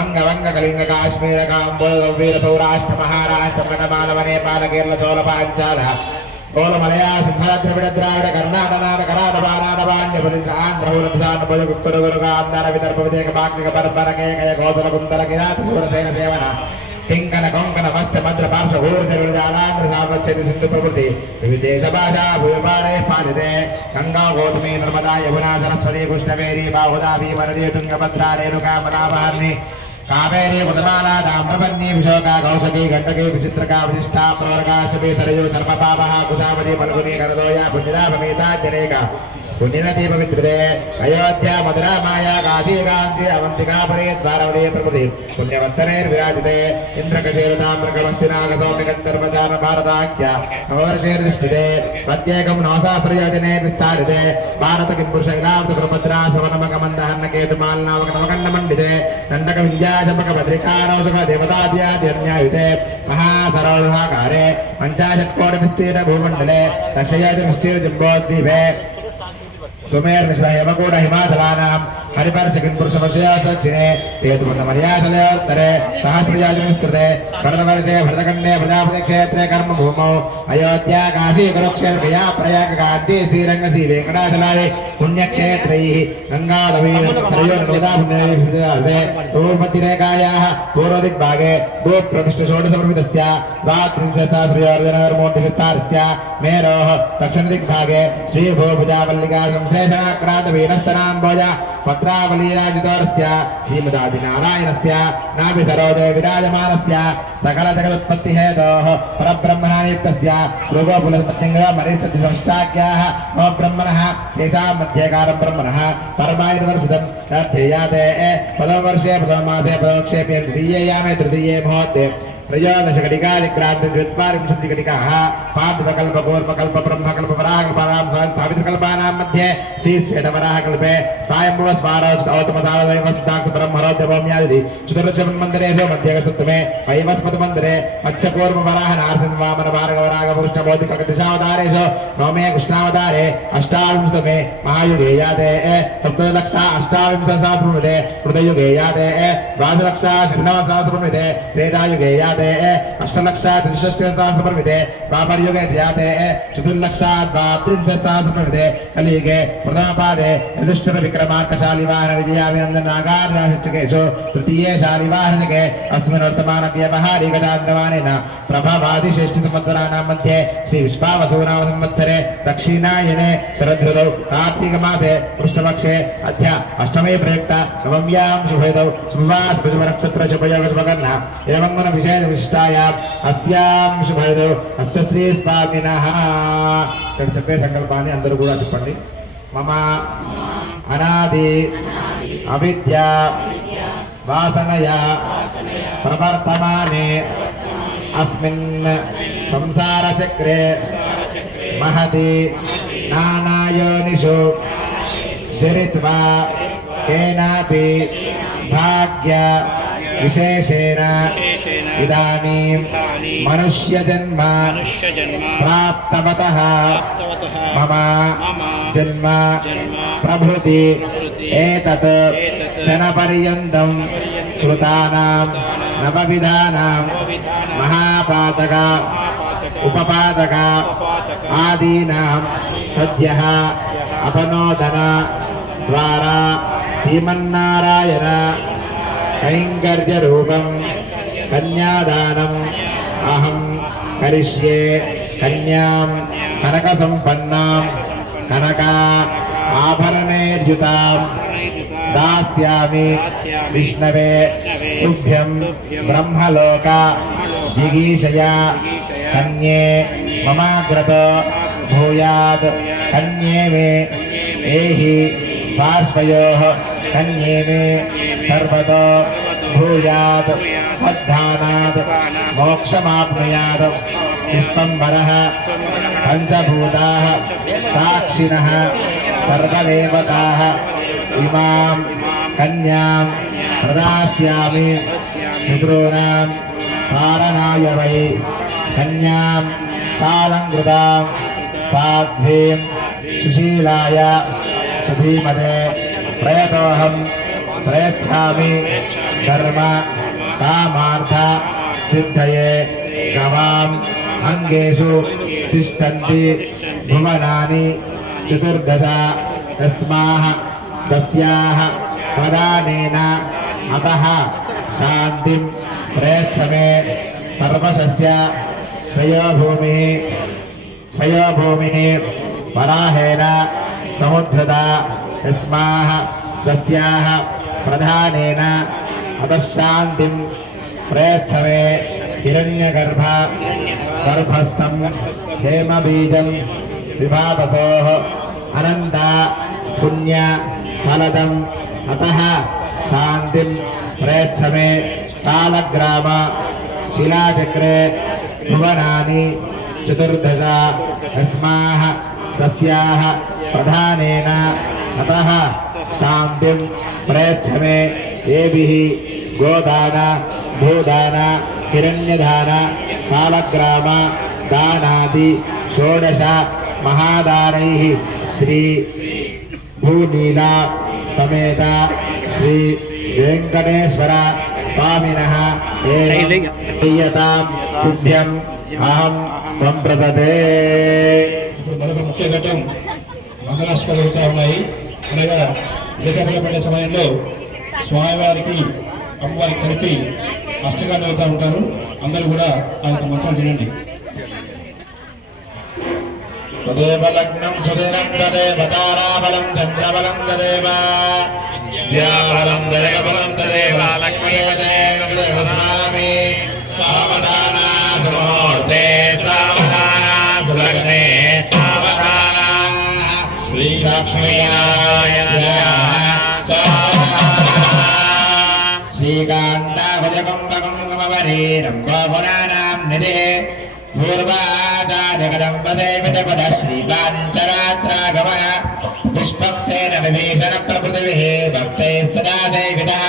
అంగవంగ కళింగ కాశ్మీర కాంబోదవీర సౌరాష్ట్ర మహారాష్ట్ర కనమాలవ నేపాల కేరళ చోళ పాంచాల గోళమలయా సింహరాద్ర విడద్రావిడ కర్ణాటనాడ కరాట బారాట బాణ్యపదింద్ర ఆంధ్ర హురద్ధానుభయ గుక్కరు గురుగా అందార విదర్భ విదేక పాక్షిక పర్బర కేకయ గోతల కుంతల కిరాత శూరసేన సేవన కింకన కొంకణ మత్స్య మద్ర పార్శ్వ ఊర్జల జాలాంధ్ర సార్వచ్ఛేద సింధు ప్రవృత్తి విదేశ భాషా భూపాలే పాలితే గంగా గౌతమి నర్మదా యమునా సరస్వతి కృష్ణవేరి బాహుదా భీమనది తుంగభద్రా రేణుకా మనాభార్ని కావేరీ ఉదమాలా తామ్రపర్ణి విశోకా కౌశకీ గండకీ విచిత్రకా విశిష్టా ప్రవరకా శబీ సరయు సర్వపాపః కుశావతి పల్గుని కరదోయ పుణ్యదా భమీతా జనేక పుణ్యనదీ పవిత్రతే అయోధ్య మధురా మాయా కాశీ కాంచి అవంతికా పరే ద్వారవదే ప్రకృతి పుణ్యవర్తనేర్విరాజితే ఇంద్రకశేరుతామ్రకమస్తి నాగసౌమ్య గంధర్వచార భారతాఖ్య నవవర్షేర్ధిష్ఠితే ప్రత్యేకం నవశాస్త్రయోజనే విస్తారితే భారత కింపురుషైలావత కృపద్రా శ్రవణమకమందహన్న కేతుమాల్నామక నవకన్న మండితే దండక వింధ్యాజపక భద్రికానవసుక దేవతాద్యాద్యన్యాయుతే మహాసరోహాకారే పంచాశత్కోటి విస్తీర్ణ భూమండలే దశయోజన విస్తీర్ణ జంబోద్వీపే सुमेर मिश्र हेमकूट हिमाचलानां हरिपर्षकिन् पुरुषवर्षयोत्तरे सेतुबन्धमर्याचलयोत्तरे सहस्रयाजनस्कृते भरतवर्षे भरतखण्डे प्रजापतिक्षेत्रे कर्मभूमौ अयोध्या काशी कुरुक्षेत्र गया प्रयाग काञ्ची श्रीरङ्ग श्रीवेङ्कटाचलानि पुण्यक्षेत्रैः गङ्गादवीरसरयोर्नर्मदापुण्यैः सोमपतिरेखायाः पूर्वदिग्भागे भूप्रतिष्ठषोडशपर्मितस्य द्वात्रिंशत्सहस्रयोर्जनमूर्तिविस्तारस्य मेरोः दक्षिणदिग्भागे श्रीभूभुजावल्लिका संश्लेषणाक्रान्तवीनस्तनाम्बोज पत्रावलीराजितोरस्य श्रीमदादिनारायणस्य नाभिसरोजे विराजमानस्य सकलजगदुत्पत्तिहेतोः परब्रह्मणानियुक्तस्य रूपपुलस्पत्यङ्गमरीक्षद्विषष्टाख्याः मम ब्रह्मणः तेषां मध्येकारं ब्रह्मणः परमायुर्वर्षितं तद्धेयाते प्रथमवर्षे प्रथममासे प्रथमक्षेपे द्वितीये तृतीये मुहूर्ते त्रयोदशघटिकानिक्रान्तद्वित्वारिंशत्घटिकाः पार्थकल्पपूर्वकल्प ब्रह्मकल्प वराहकल्पानां सावित्रकल्पानां मध्ये श्रीश्वेतवराहकल्पे स्वायम्भुव स्वारोचितौतमसावदैवसिद्धाक्ष ब्रह्मरोद्यभौम्यादिति चतुर्दशमन्दिरेषु मध्यगसप्तमे वैवस्पतिमन्दिरे मत्स्यकूर्मवराह नारसिंह वामन भार्गवरागभूष्णबौद्धिकगतिशावतारेषु नवमे कृष्णावतारे अष्टाविंशतमे महायुगे याते सप्तदश अष्टाविंशसहस्रमिते कृतयुगे याते द्वादशलक्ष षण्णवसहस्रमिते त्रेतायुगे याते अष्टलक्षातिषष्टिसहस्रमिते द्वापरयुगे याते चतुर्लक्षाद्वात्रिंशत्सहस्रमिते कलियुगे प्रथमपादे युधिष्ठिर विक्रमार्कशालिवाहन विजयाभिनन्दनागार्जुनशिक्षकेषु तृतीये शालिवाहनजके अस्मिन् वर्तमानव्यवहारिकदान्द्रमानेन प्रभवादिषष्टिसंवत्सराणां मध्ये श्री विश्वावसुनाम संवत्सरे दक्षिणायने शरदृतौ कार्तिकमासे कृष्णपक्षे अद्य अष्टमे प्रयुक्त नवम्यां शुभेदौ शुभवासुनक्षत्र शुभयोगशुभकर्ण एवं विशेष विशिष्टायाम् अस्यां शुभेदौ अस्य श्री स्वामिनः ఇక్కడ చెప్పే సంకల్పాన్ని అందరూ కూడా చెప్పండి. మమ అనాది అవిద్య వాసనయ ప్రవర్తమానే అస్మిన్ సంసార చక్రే మహతి నానాయోనిషు చరిత్వా కేనాపి భాగ్య విశేషేణ ఇదానీం మనుష్యజన్మ ప్రాప్తవతః మమ జన్మ ప్రభృతి ఏతత్ క్షణపర్యంతం కృతానాం నవవిధానాం మహాపాతక ఉపపాదక ఆదీనాం సద్యః అపనోదన ద్వారా శ్రీమన్నారాయణ కైంకర్య రూపం కన్యాదానం అహం కరిష్యే. కన్యాం కనక సంపన్నాం కనక ఆభరణైర్యుతాం దాస్యామి విష్ణవే తుభ్యం బ్రహ్మలోక జిగీషయా. కన్యే మమాగ్రతో భూయాత్ కన్యే మే ఏహి పార్శ్వయోః కన్యే మే సర్వతో భూయాత్ మద్ధానాత్ మోక్షమాప్నుయాత్. విశ్వంబరః పంచభూతాః సాక్షిణః సర్వదేవతాః ఇమాం కన్యాం ప్రదాస్యామి పితॄణాం తారణాయ వై. కన్యాం కాలంకృతాం సాధ్వీం సుశీలాయ సుధీమతే ప్రయతోహం ప్రయచ్ఛామి ధర్మ కామార్థ సిద్ధయే. గవాం అంగేషు తిష్టంతి భువనాని చతుర్దశ తస్మాః తస్యాః ప్రదానేన అతః శాంతిం ప్రయచ్ఛమే. సర్వశస్య శ్రేయోభూమిః వరాహేన సముద్ధృత తస్మాః తస్యాః ప్రధానేన అతః శాంతిం ప్రయచ్ఛమే. హిరణ్యగర్భ గర్భస్థం హేమబీజం విభావసోః అనంత పుణ్య ఫలదం అతః శాంతిం ప్రయచ్ఛమే. శాలగ్రామ శిలాచక్రే భువనాని చతుర్దశ తస్మాః తస్యాః ప్రధానేన అతః శాంతిం ప్రయచ్ఛమే. ఏభిః గోదాన భూదాన హిరణ్యదాన శాలగ్రామ దానాది షోడశ మహాదానైః శ్రీ భూనీలా సమేత శ్రీ వెంకటేశ్వర స్వామినః ఏయతాం సిద్ధ్యం అహం సంప్రదతే. ఇప్పుడు మరొక ముఖ్య ఘట్టం మంగళాష్టకాలు జరుగుతూ ఉన్నాయి. అనగా ఏకబల పడే సమయంలో స్వామివారికి అమ్మవారికి కలిపి అష్టకాలు అవుతూ ఉంటారు. అందరూ కూడా ఆ యొక్క మంత్రం తినండి. తదేవ లగ్నం సుదినం తదేవ తారాబలం చంద్రబలం తదేవ విద్యాబలం దైవబలం తదేవ లక్ష్మీదేవ స్వామి సావధాన సుముహూర్తే సావధాన సులగ్నే సావధాన శ్రీలక్ష్మీనారాయణ శ్రీకాంతాభుజకుంభకుంకుమవరీరంభగుణానాం నిధిః పూర్వాచార్యకదంబదే విదపద శ్రీపాంచరాత్రాగమః పుష్పక్సేన విభీషణ ప్రకృతిభిః భక్తైः సదా సేవితः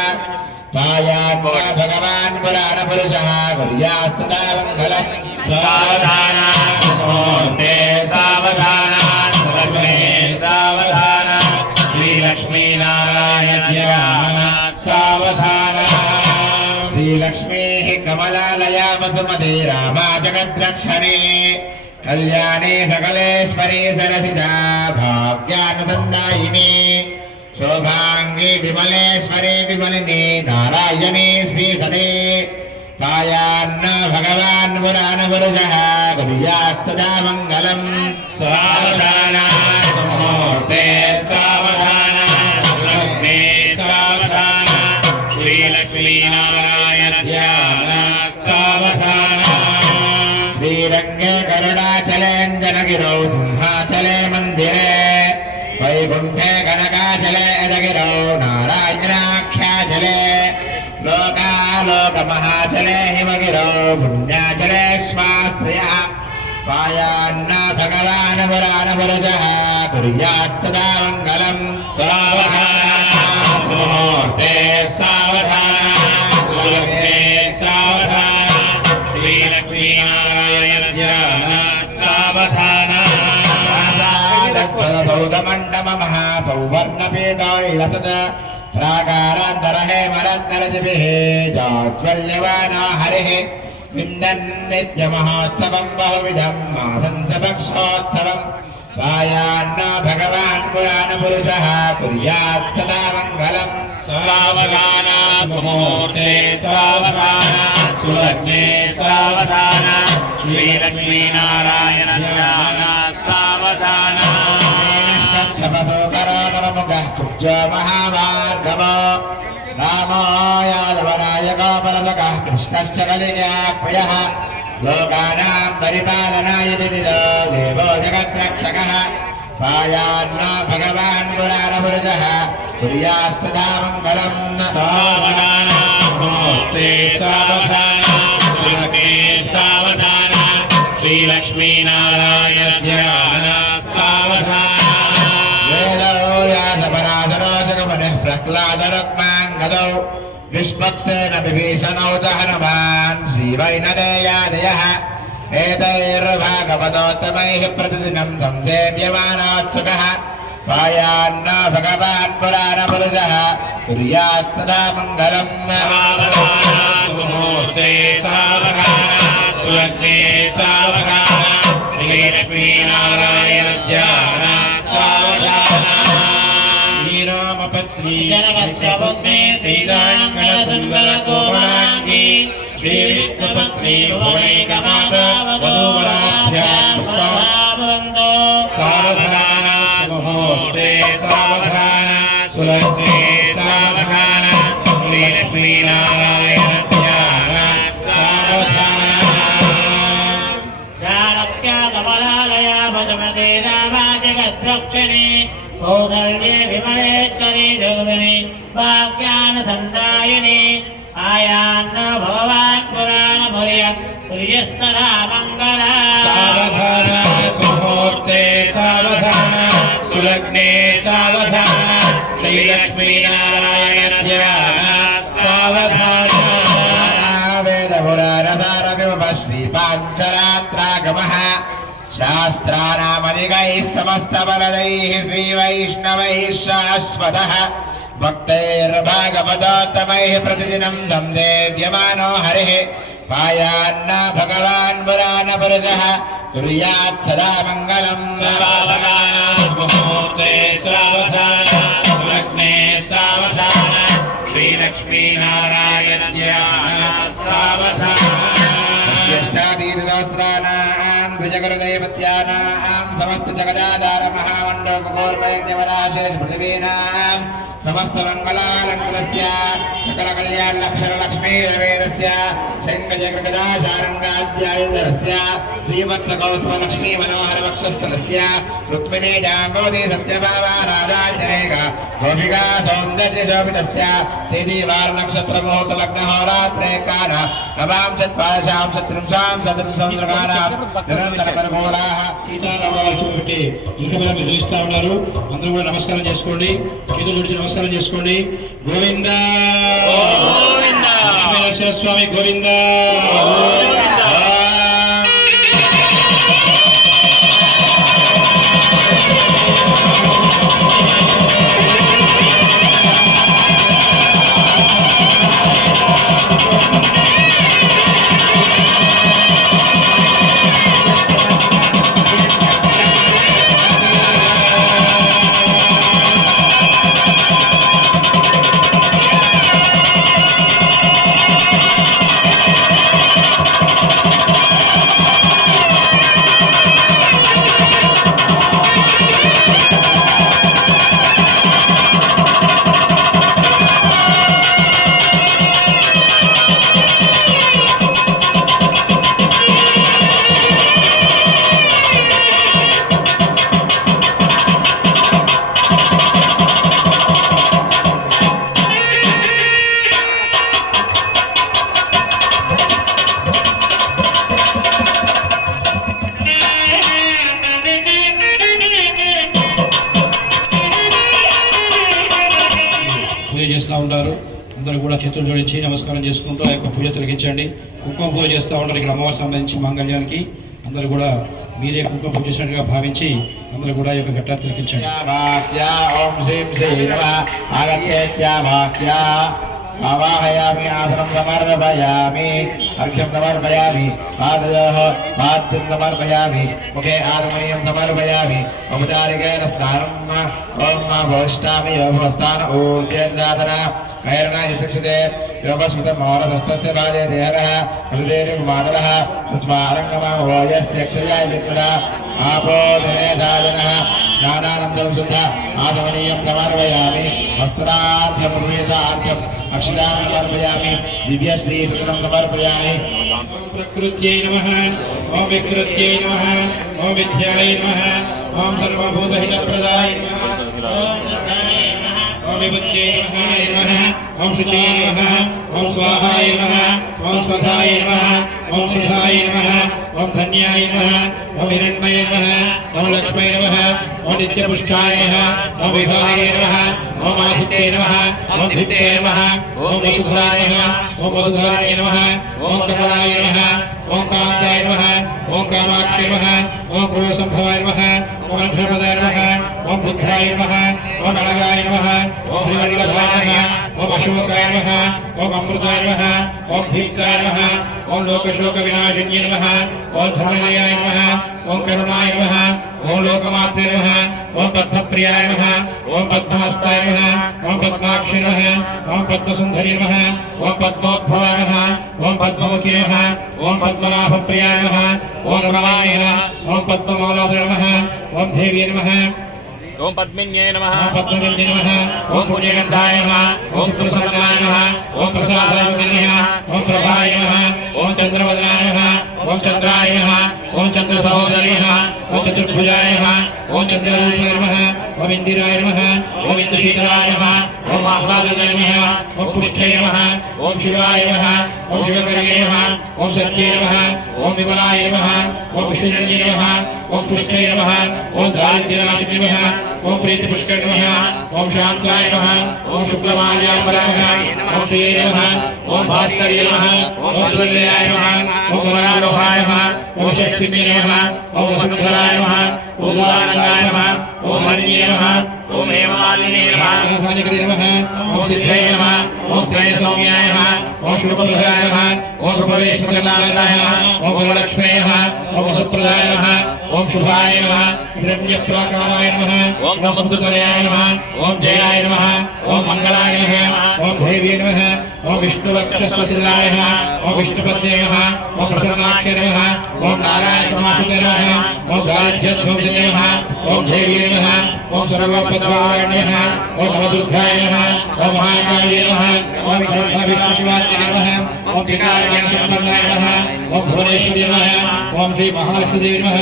పాయాన్వ భగవాన్ పురాణ పురుషः కుర్యాత్ సదా మంగళం. సావధాన ముహూర్తే సావధాన సావధాన శ్రీలక్ష్మీనారాయణ సావధాన. శ్రీలక్ష్మీః కమలాలయా వసుమతి రామా జగద్రక్షణే కళ్యాణే సకలేశ్వరీ సరసిజా భాగ్యానుసందాయిని శోభాంగి విమలేశ్వరీ విమలిని నారాయణీ శ్రీ సదే పాయాన్న భగవాన్ పురాణ పురుషः కుర్యాత్ సదా మంగళం. సావధాన ముహూర్తే సావధాన సులగ్నే సావధాన శ్రీలక్ష్మీనారాయణ ధ్యాన సావధాన. శ్రీరంగే గరుడాచలేంజనగిరౌ సింహాచలే మందిరే వైకుంఠే కనకాచలే అజగిరౌ నారాయణాఖ్యాచలే లోకాలోకమహాచలే హిమగిరౌ పుణ్యాచలేశ్వాశ్రయः పాయాన్న భగవాన్ పురాణ పురుషः కుర్యాత్ సదా మంగళం. సావధాన ముహూర్తే సావధాన సులగ్నే సావధాన శ్రీలక్ష్మీనారాయణ ధ్యాన సావధాన. సౌధమండమ మహాసౌవర్ణపీఠో ఇలసత ప్రాకారాంతరహేమరత్నరజిభిః జాజ్వల్యమానో హరిః విందన్ నిత్యమహోత్సవం బహువిధం మాసంసపక్షోత్సవం పాయాన్న భగవాన్ పురాణ పురుషः కుర్యాత్ సదా మంగళం. సావధాన ముహూర్తే సావధాన సులగ్నే సావధాన శ్రీలక్ష్మీనారాయణ ధ్యాన సావధాన. కచ్చపసోకరో నరముఖః కుబ్జో మహామార్గమో రామో యాదవనాయకో పరసకः కృష్ణశ్చ కలికాప్రియः లోకానాం పరిపాలనాయ దిదిదో దేవో జగద్రక్షకः పాయాన్న భగవాన్ పురాణ పురుషः కుర్యాత్ సదా మంగళం. సావధాన ముహూర్తే సావధాన సులగ్నే సావధాన శ్రీలక్ష్మీనారాయణ ధ్యాన సావధాన. వేదో వ్యాసపరాశరో జగమనిః ప్రహ్లాదరుక్మాంగదౌ విష్పక్సేన విభీషణౌ చ హనుమాన్ శ్రీవైనదేయాదయः ఏతైర్భాగవతోత్తమైః ప్రతిదినం సంసేవ్యమానోత్సుకः పాయాన్న భగవాన్ పురాణ పురుషः కుర్యాత్ సదా మంగళం. ముహూర్తే సావధాన సులగ్నే సావధాన శ్రీలక్ష్మీనారాయణ ధ్యాన సావధాన. శ్రీరామపత్ని జనకస్య పుత్రీ శ్రీరాంగనసుందరకోమలాంగి శ్రీవిష్ణుపత్ని భువనైకమాతా వధూవరాభ్యాం స్వాభవంతో. సావధాన ముహూర్తే సావధాన సులగ్నే సావధాన శ్రీలక్ష్మీనారాయణ ధ్యాన సావధాన. చాణక్యా కమలాలయా భజమతే రామా జగద్రక్షణే కౌసల్యే విమలేశ్వరీ జగదని భాగ్యానుసందాయిని ఆయాన్న భగవాన్ పురాణ పుర్యः సదా మంగళా. సావధాన ముహూర్తే సావధాన సులగ్నే సావధాన శ్రీలక్ష్మీనారాయణ ధ్యాన సావధాన. వేదపురాణసారమివ శ్రీపాంచరాత్రాగమః शास्त्राणामधिकैः समस्तबलदैः श्रीवैष्णवैः शाश्वतः भक्तैर्भागवतोत्तमैः प्रतिदिनं संसेव्यमानो हरिः पायान्न भगवान् पुराणपुरुषः कुर्यात् सदा मङ्गलम् मुहूर्ते सावधान लग्ने सावधान श्रीलक्ष्मीनारायण ध्यान सावधान अष्टादीर्घसहस्राणां द्विजगुरुदैवत्यानां समस्त जगदाधार महामण्डोपकूर्मैन्यवराशेष पृथिवीनां समस्त मंगलालंकृतस्य सकल कल्याण लक्षण लक्ष्मी रवेदस्य शंकजगृगदा शारंगाद्यायुधरस्य श्रीवत्स कौस्तुभ लक्ष्मी मनोहर वक्षस्थलस्य रुक्मिणी जाम्बवती सत्यभामा राजाञ्जनेका गोपिका सौन्दर्य शोभितस्य तिथिवार नक्षत्र मुहूर्त लग्न होरात्रे काल नवां चत्वादशां चतुर्विंशां चतुर्सहस्रकालां निरंतर పరిమూలాః సీతారామరావు చూపెట్టి ఇంకా మనం చూస్తూ ఉన్నారు. అందరూ కూడా నమస్కారం చేసుకోండి, చేతులు జోడించి నమస్కారం చేసుకోండి. గోవింద గోవింద లక్ష్మీ నరసింహస్వామి గోవింద చేస్తూ ఉంటారు. అందరూ కూడా చేతులు జోడించి నమస్కారం చేసుకుంటూ ఆ యొక్క పూజ తొలగించండి. కుంకుమ పూజ చేస్తూ ఉంటారు ఇక్కడ అమ్మవారికి సంబంధించి మాంగళ్యానికి. అందరూ కూడా మీరే కుంకుమ పూజ చేసినట్టుగా భావించి అందరూ కూడా ఈ యొక్క ఘట్టాన్ని తిలకించండి. ఓం శ్రీం శ్రీ आवाहयामि आसनं समर्पयामि अर्घ्यं समर्पयामि पादयोः पाद्यं समर्पयामि मुखे आगमनीयं समर्पयामि औपचारिकेन स्नानम् ॐ भविष्ठामि योभस्तान ऊर्जेर्जातना कैरणा युतिक्षते योगस्मृतमोरधस्तस्य बाले देहरः हृदयर्मादरः तस्मारङ्गमावो यस्य क्षया युक्तः आपो दिने दाजनः ज्ञानानन्दं शुद्ध आगमनीयं समर्पयामि वस्त्रार्थं अक्षतां समर्पयामि दिव्यश्रीचक्रं समर्पयामि प्रकृत्यै नमः ओम विकृत्यै नमः ओम विद्यायै नमः ओम सर्वभूतहितप्रदाय नमः ओम विमुच्यै नमः ओम शुचियै नमः ओम स्वाहाय नमः ओम स्वधाय नमः ओम सुधाय नमः ओम धन्याय नमः ओम हिरण्मये नमः ओम लक्ष्मै नमः ओम नित्यपुष्टाय नमः ओम विभागे नमः ओम आदित्ये नमः ओम धित्ये नमः ओम वसुधाय नमः ओम वसुधाय नमः ओम कमलाय नमः ओम कान्ताय नमः ओम कामाक्षी नमः ओम क्रोधसंभवाय नमः ओम धर्मदाय नमः ओम बुद्धाय नमः ओम अनगाय नमः ओम हरिवल्लभाय नमः ओम अशोकाय नमः ओम अमृताय नमः ओम भीमकाय नमः ओम लोकशोक विनाशिन्ये नमः ओम धर्मजयाय नमः ओम करुणाय नमः ओम लोकमात्रे नमः ओम पद्मप्रियाय नमः ओम पद्महस्ताय नमः ओम पद्माक्षि नमः ओम पद्मसुंदरी नमः ओम पद्मोद्भवाय नमः ओम पद्ममुखी नमः ओम पद्मनाभप्रियाय नमः ओम रमणाय नमः ओम पद्ममौलाय नमः ओम देवी नमः ओम पद्मिन्ये नमः ओम पद्मगन्धे नमः ओम पुण्यगन्धाय नमः ओम सुप्रसन्नाय नमः ओम प्रसादाय नमः ओम प्रभाय नमः ओम चंद्रवदनाय नमः ओम चंद्राय नमः ओम चंद्रसहोदराय नमः ओम चतुर्भुजाय नमः ओम चंद्ररूपाय नमः ओम इंदिराय नमः ओम इंद्रशीतलाय नमः ओम आह्लादाय नमः ओम पुष्टे नमः ओम शिवाय नमः ओम शिवकर्ये नमः ओम सत्ये नमः ओम विमलाय नमः ओम विष्णुजन्ये नमः ओम पुष्टे नमः ओम दारिद्र्यनाशिने नमः ओम प्रीति पुष्कर नमः ओम शांताय नमः ओम शुक्लमाल्याम्बराय नमः ओम श्री नमः ओम भास्कर्य नमः ओम द्रव्याय नमः ओम वरालोहाय नमः ओम शक्तिमे नमः ओम वसुंधराय नमः ओम दानंगाय नमः ओम हरिये नमः ओम हेममालिने नमः सानिकरे नमः ओम सिद्धे नमः ओम स्त्रैण सौम्याय नमः ओम शुभप्रदाय नमः ओम प्रभवेश्वराय नमः ओम भवलक्ष्मे नमः ओम वसुप्रदाय नमः ओम शुभाय नमः हिरण्यप्राकाराय नमः ओम समुद्रतनयाय नमः ओम जयाय नमः ओम मंगलाय नमः ओम देव्ये नमः ओम विष्णुवक्षस्थलाय नमः ओम विष्णुपत्ये नमः ओम प्रसन्नाक्षे नमः ओम नारायण समाश्रिते नमः ओम गायत्र्यों नमः ओम देव्ये नमः ओम सर्वपद्माय नमः ओम नवदुर्गाय नमः ओम महाकाल्ये नमः ओम विष्णुशिवात्मके नमः ओम त्रिकालज्ञानसम्पन्नाय नमः ओम भुवनेश्वरी नमः ओम श्री महालक्ष्मी नमः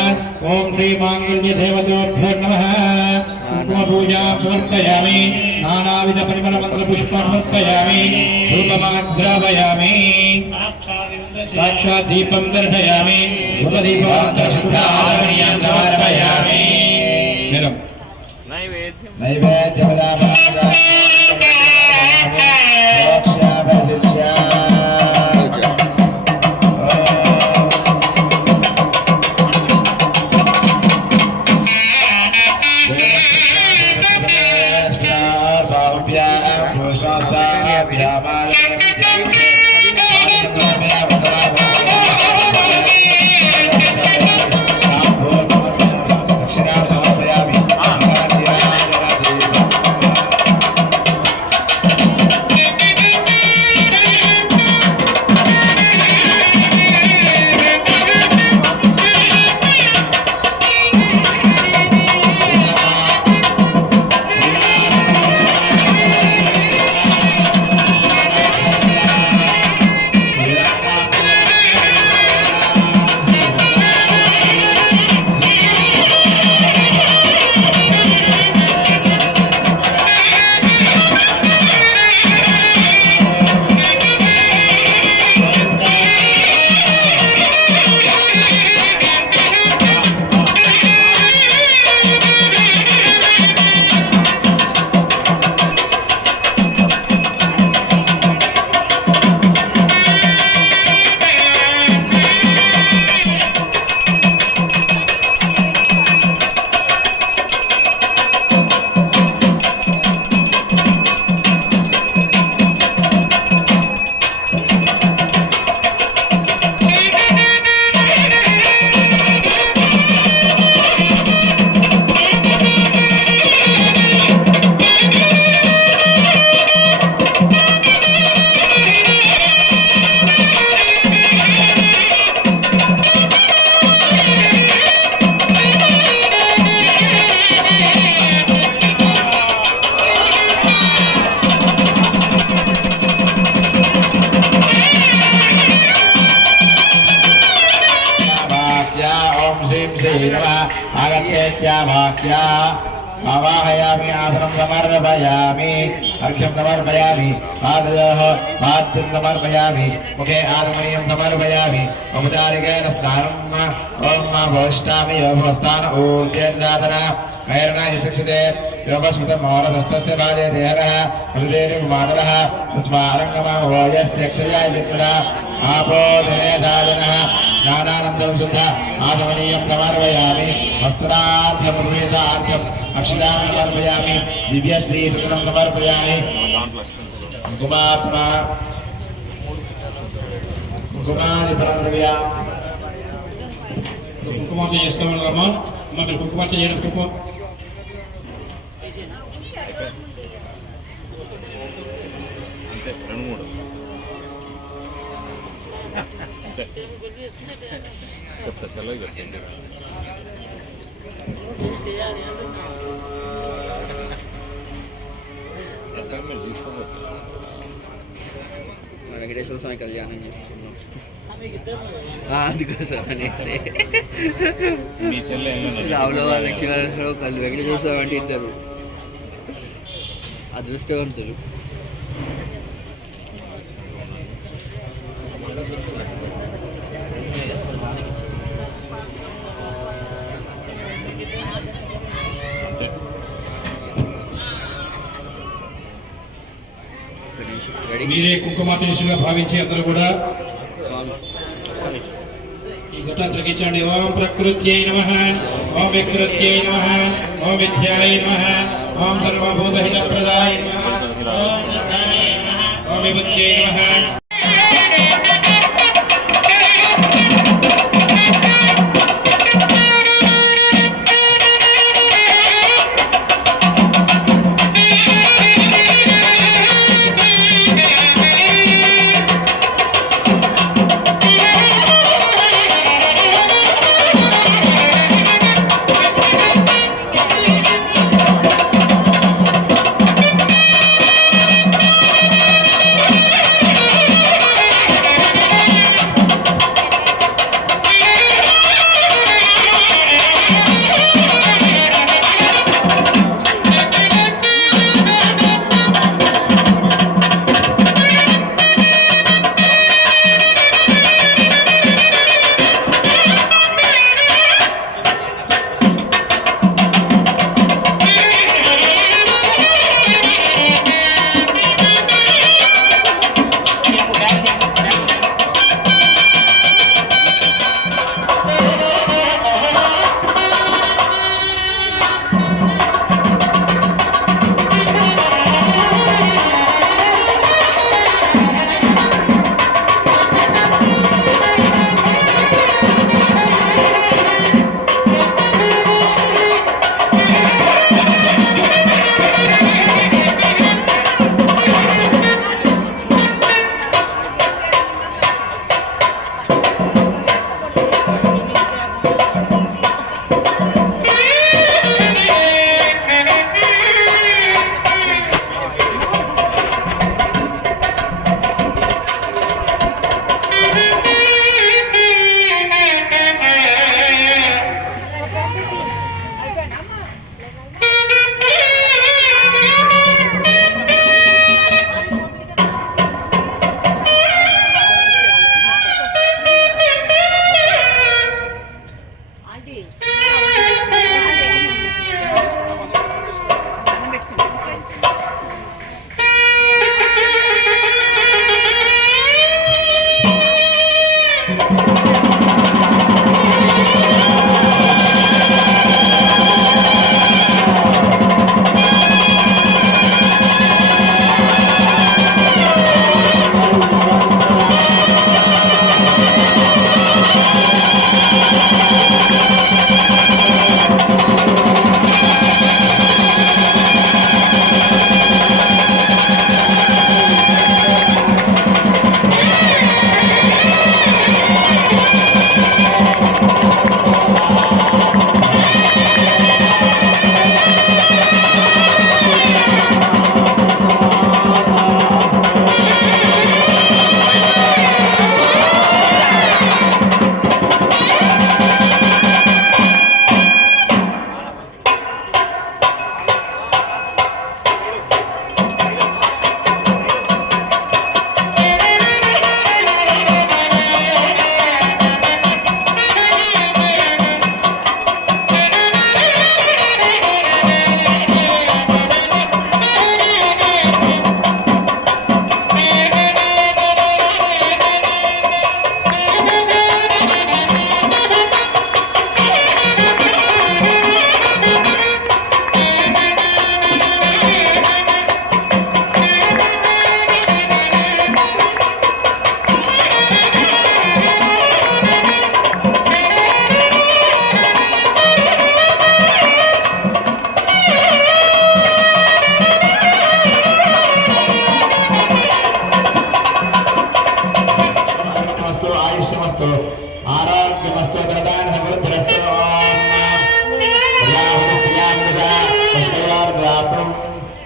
ओम श्री मांगल्यदेवताभ्यो नमः कुङ्कुमपूजां समर्पयामि नानाविध परिमलमन्त्रपुष्पान् समर्पयामि धूपमाघ्रापयामि साक्षात् दीपं दर्शयामि धूपदीपान्तरशुद्धारण्यां समर्पयामि आगच्छेत्यावाक्या आवाहयामि आसनं समर्पयामि अर्घ्यं समर्पयामि पादयोः पाद्यं समर्पयामि मुखे आगमनीयं समर्पयामि औपचारिकेन स्नानम् ॐ भविष्ठामि योगस्थान ऊर्ध्वजातना मैरणा युतिक्षते योगस्मृतमोरधस्तस्य बाले देहरः हृदयेर्मातरः तस्मारङ्गमोयस्य क्षया वित्तरा आपो दिने दाजनः ज्ञानानन्दं शुद्ध आचमनीयं समर्पयामि वस्त्रार्थं अक्षतां समर्पयामि दिव्यश्रीचक्रं समर्पयामि कुमार्चना कुमारिपरद्रव्या కుంకుమార్చన చేస్తామన్నారమ్మా అమ్మ మీరు కుంకుమార్చన చేయడం కుంకుమ అంతే 2-3 చెప్తా చల్లగా చెప్తాను మీరు తీసుకోవచ్చు వెంకటేశ్వర స్వామి కళ్యాణం చేస్తున్నాం అందుకోసం అనేసి మీ చెల్లె రావుల లక్ష్మీనారాయణరావు కళ్ళు వెంకటేశ్వర స్వామి అంటే ఇద్దరు అదృష్టవంతులు. మీరే కుంకుమార్చనీయులుగా భావించి అందరూ కూడా ఈ ఘటన తిరిగించండి. ఓం ప్రకృత్యై నమః, ఓం వికృత్యై నమః, ఓం విద్యాయ నమః, ఓం సర్వభూతహితప్రదాయ నమః, ఓం విద్యాయ నమః, ఓం విభూత్యై నమః.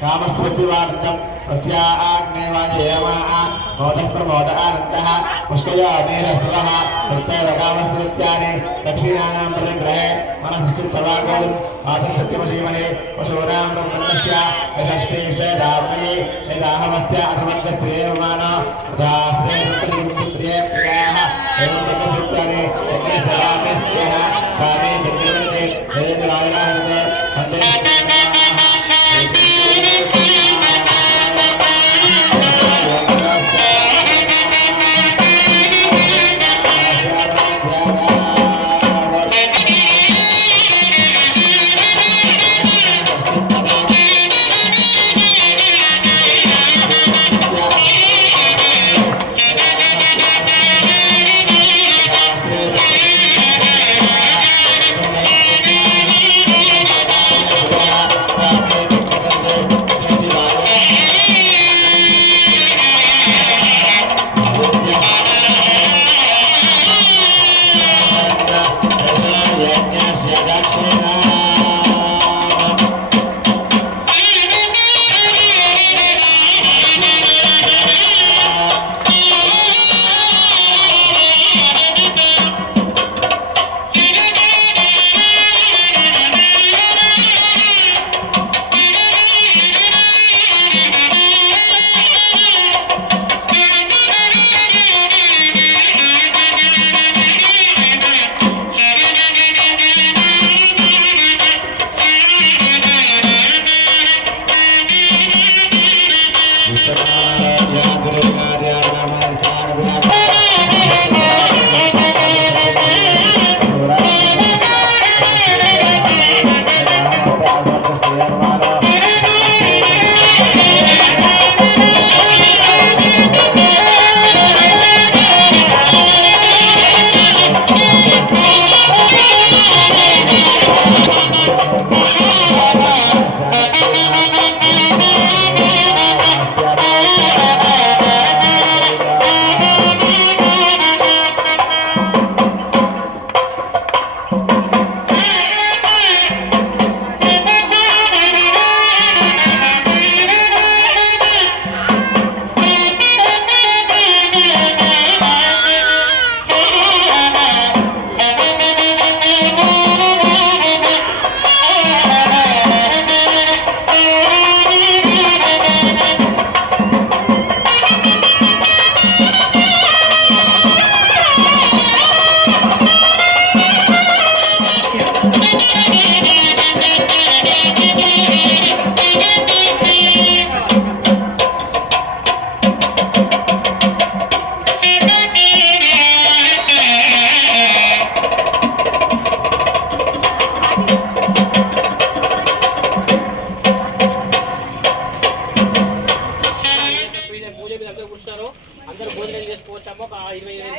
कामस्तुतिवार्तं तस्या आग्नेवायमाः मोदः प्रमोद आनन्दः पुष्कयामेरस्वः तत्रैव कामस्तुत्यानि दक्षिणानां प्रतिग्रहे मनसस्सुप्तवागोलं आचसत्यमसीमहे पशूनां ब्रह्मणस्य यशस्वेश्वरामये यदाहमस्य अथर्वज्ञस्त्रियेवमानो तथास्त्रे दुःखनिवृत्तिप्रिये प्रियाः एवं तत्सूत्राणि यज्ञे सदामे प्रियः कामे जन्मते वेदवायुनाहन्ते वन्दे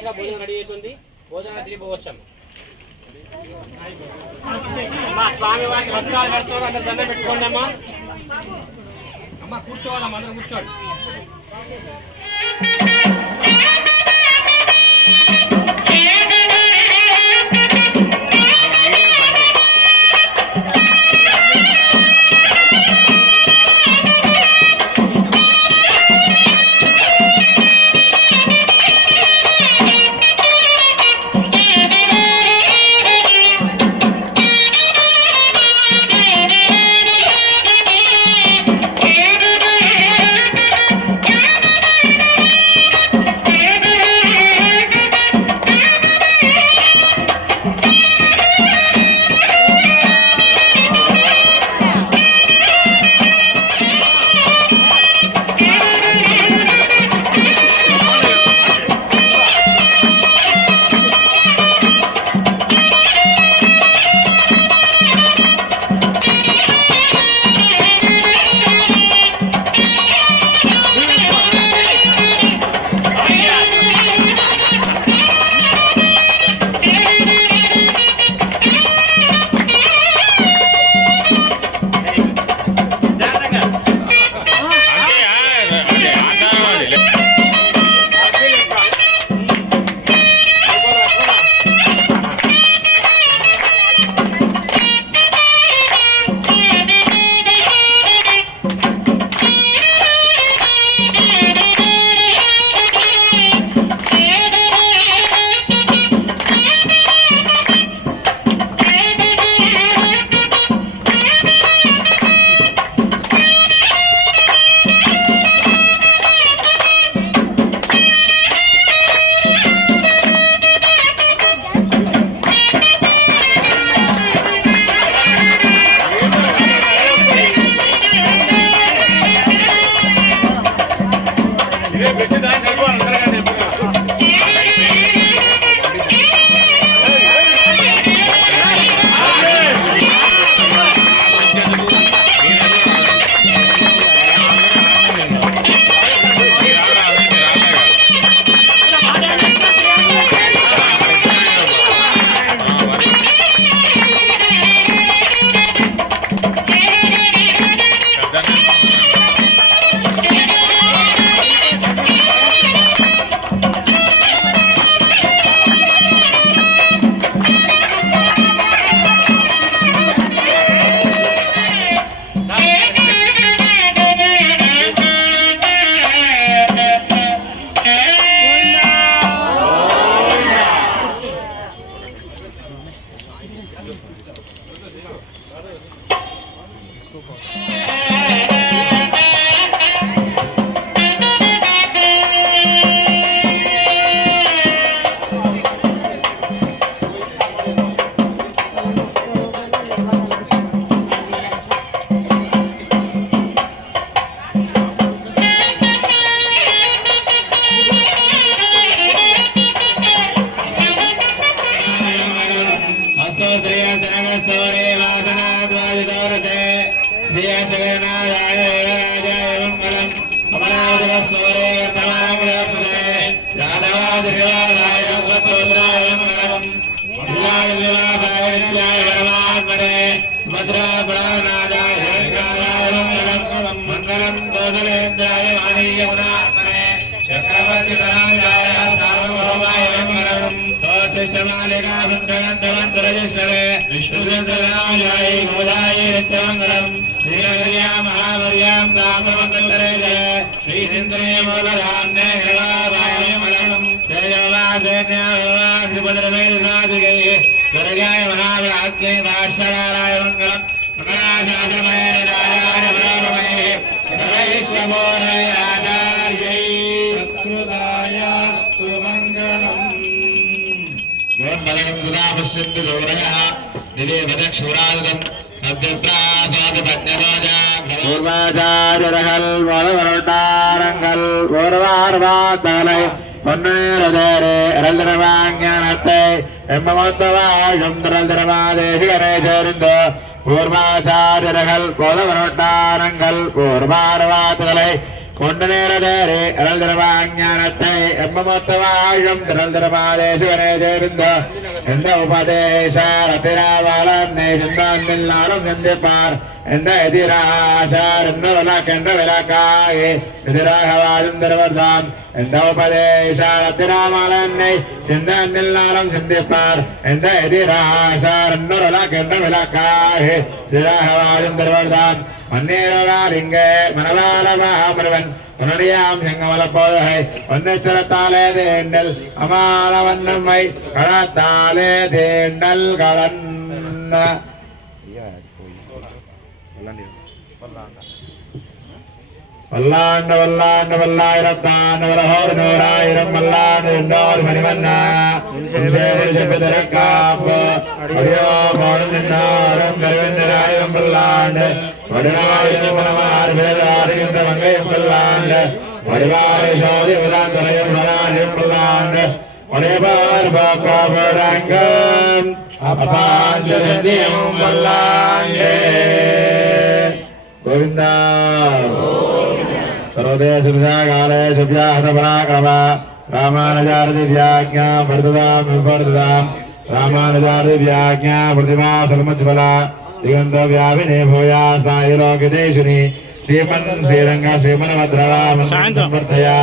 ఇంకా భోజనం రెడీ అవుతుంది, భోజనం తిరిగిపోవచ్చాము. అమ్మా స్వామి వారికి వస్త్రాలు పెడతారు, అందరు దండ పెట్టుకోండి అమ్మా. అమ్మ కూర్చోవాలమ్మా, అందరూ కూర్చోండి. పూర్వాచార్యరహల్ వరవరటారంగల్ ఓర్వార్వాతగలై பொன்னேரதேரே அரல்தரவாஞானத்தை எம்மமொத்தவாழும் திரல்தரவாதேசிகரை சேர்ந்து பூர்வாச்சாரியர்கள் போதவனொட்டாரங்கள் பூர்வாரவாத்துகளை கொண்டனேரதேரே அரல்தரவாஞானத்தை எம்மமொத்தவாயும் திரல்தரபாதேசுவனே தேவிந்த எந்த உபதேசாரத்திராவாளன்னை சிந்தாண்டில்லாரும் சிந்திப்பார் எந்த எதிராசார் என்னுலக்கென்ற விளக்காகி எதிராகவாழும் திருவர்தான் எந்த உபதேசாரத்திராவாளன்னை சிந்தாண்டில்லாரும் சிந்திப்பார் எந்த எதிராசார் என்னுலக்கென்ற விளக்காகி எதிராகவாழும் திருவர்தான் மன்னேரவாரிங்கே மனவாளவா மருவன் உன்னுடையாம் செங்கமல போதகை ஒன்னெச்சரத்தாலே தேண்டல் அமால வண்ணம்மை களத்தாலே தேண்டல் களன் வல்லாண்ட வல்லாண்ட வல்லாயிரத்தாண்ட வலகோர் நூறாயிரம் வல்லாண்டு என்றோர் மணிவண்ணா காப்பு அடியோ போடும் நின்றாரும் கருவென்றாயிரம் வல்லாண்டு வடிவாயிரம் மனமாறு வேதாறுகின்ற மங்கையும் வல்லாண்டு வடிவாறு சோதி முதல் தலையும் வளாரியம் வல்லாண்டு ஒரேபார் பாக்காபடாங்கம் அபாஞ்சம் வல்லாண்டே गोविंदा सर्वदेश काले शुभ्याहतपराक्रम रामानुजादिव्याज्ञा वर्धदाम रामानुजादिव्याज्ञा प्रतिमा सलमज्वला दिगंत व्यापिने भूया सायुलोकितेशुनि श्रीमन् श्रीरंग श्रीमन्भद्रवा संवर्धया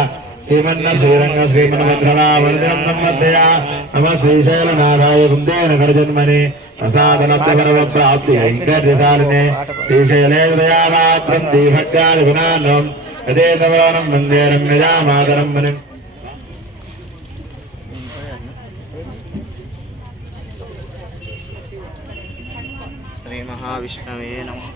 श्रीमन्न श्रीरंग श्रीमन्भद्रवा वरदं संवर्धया नमः श्रीशैलनाथाय कुन्देन करजन्मने प्रसादनब्धपर्वप्राप्ति ऐङ्कर्यशालिने श्रीशैले दयामात्रं दीभक्त्यादिगुणानं यदेतवनं वन्दे रम्यजामातरं मुनिम् श्री महाविष्णवे नमः।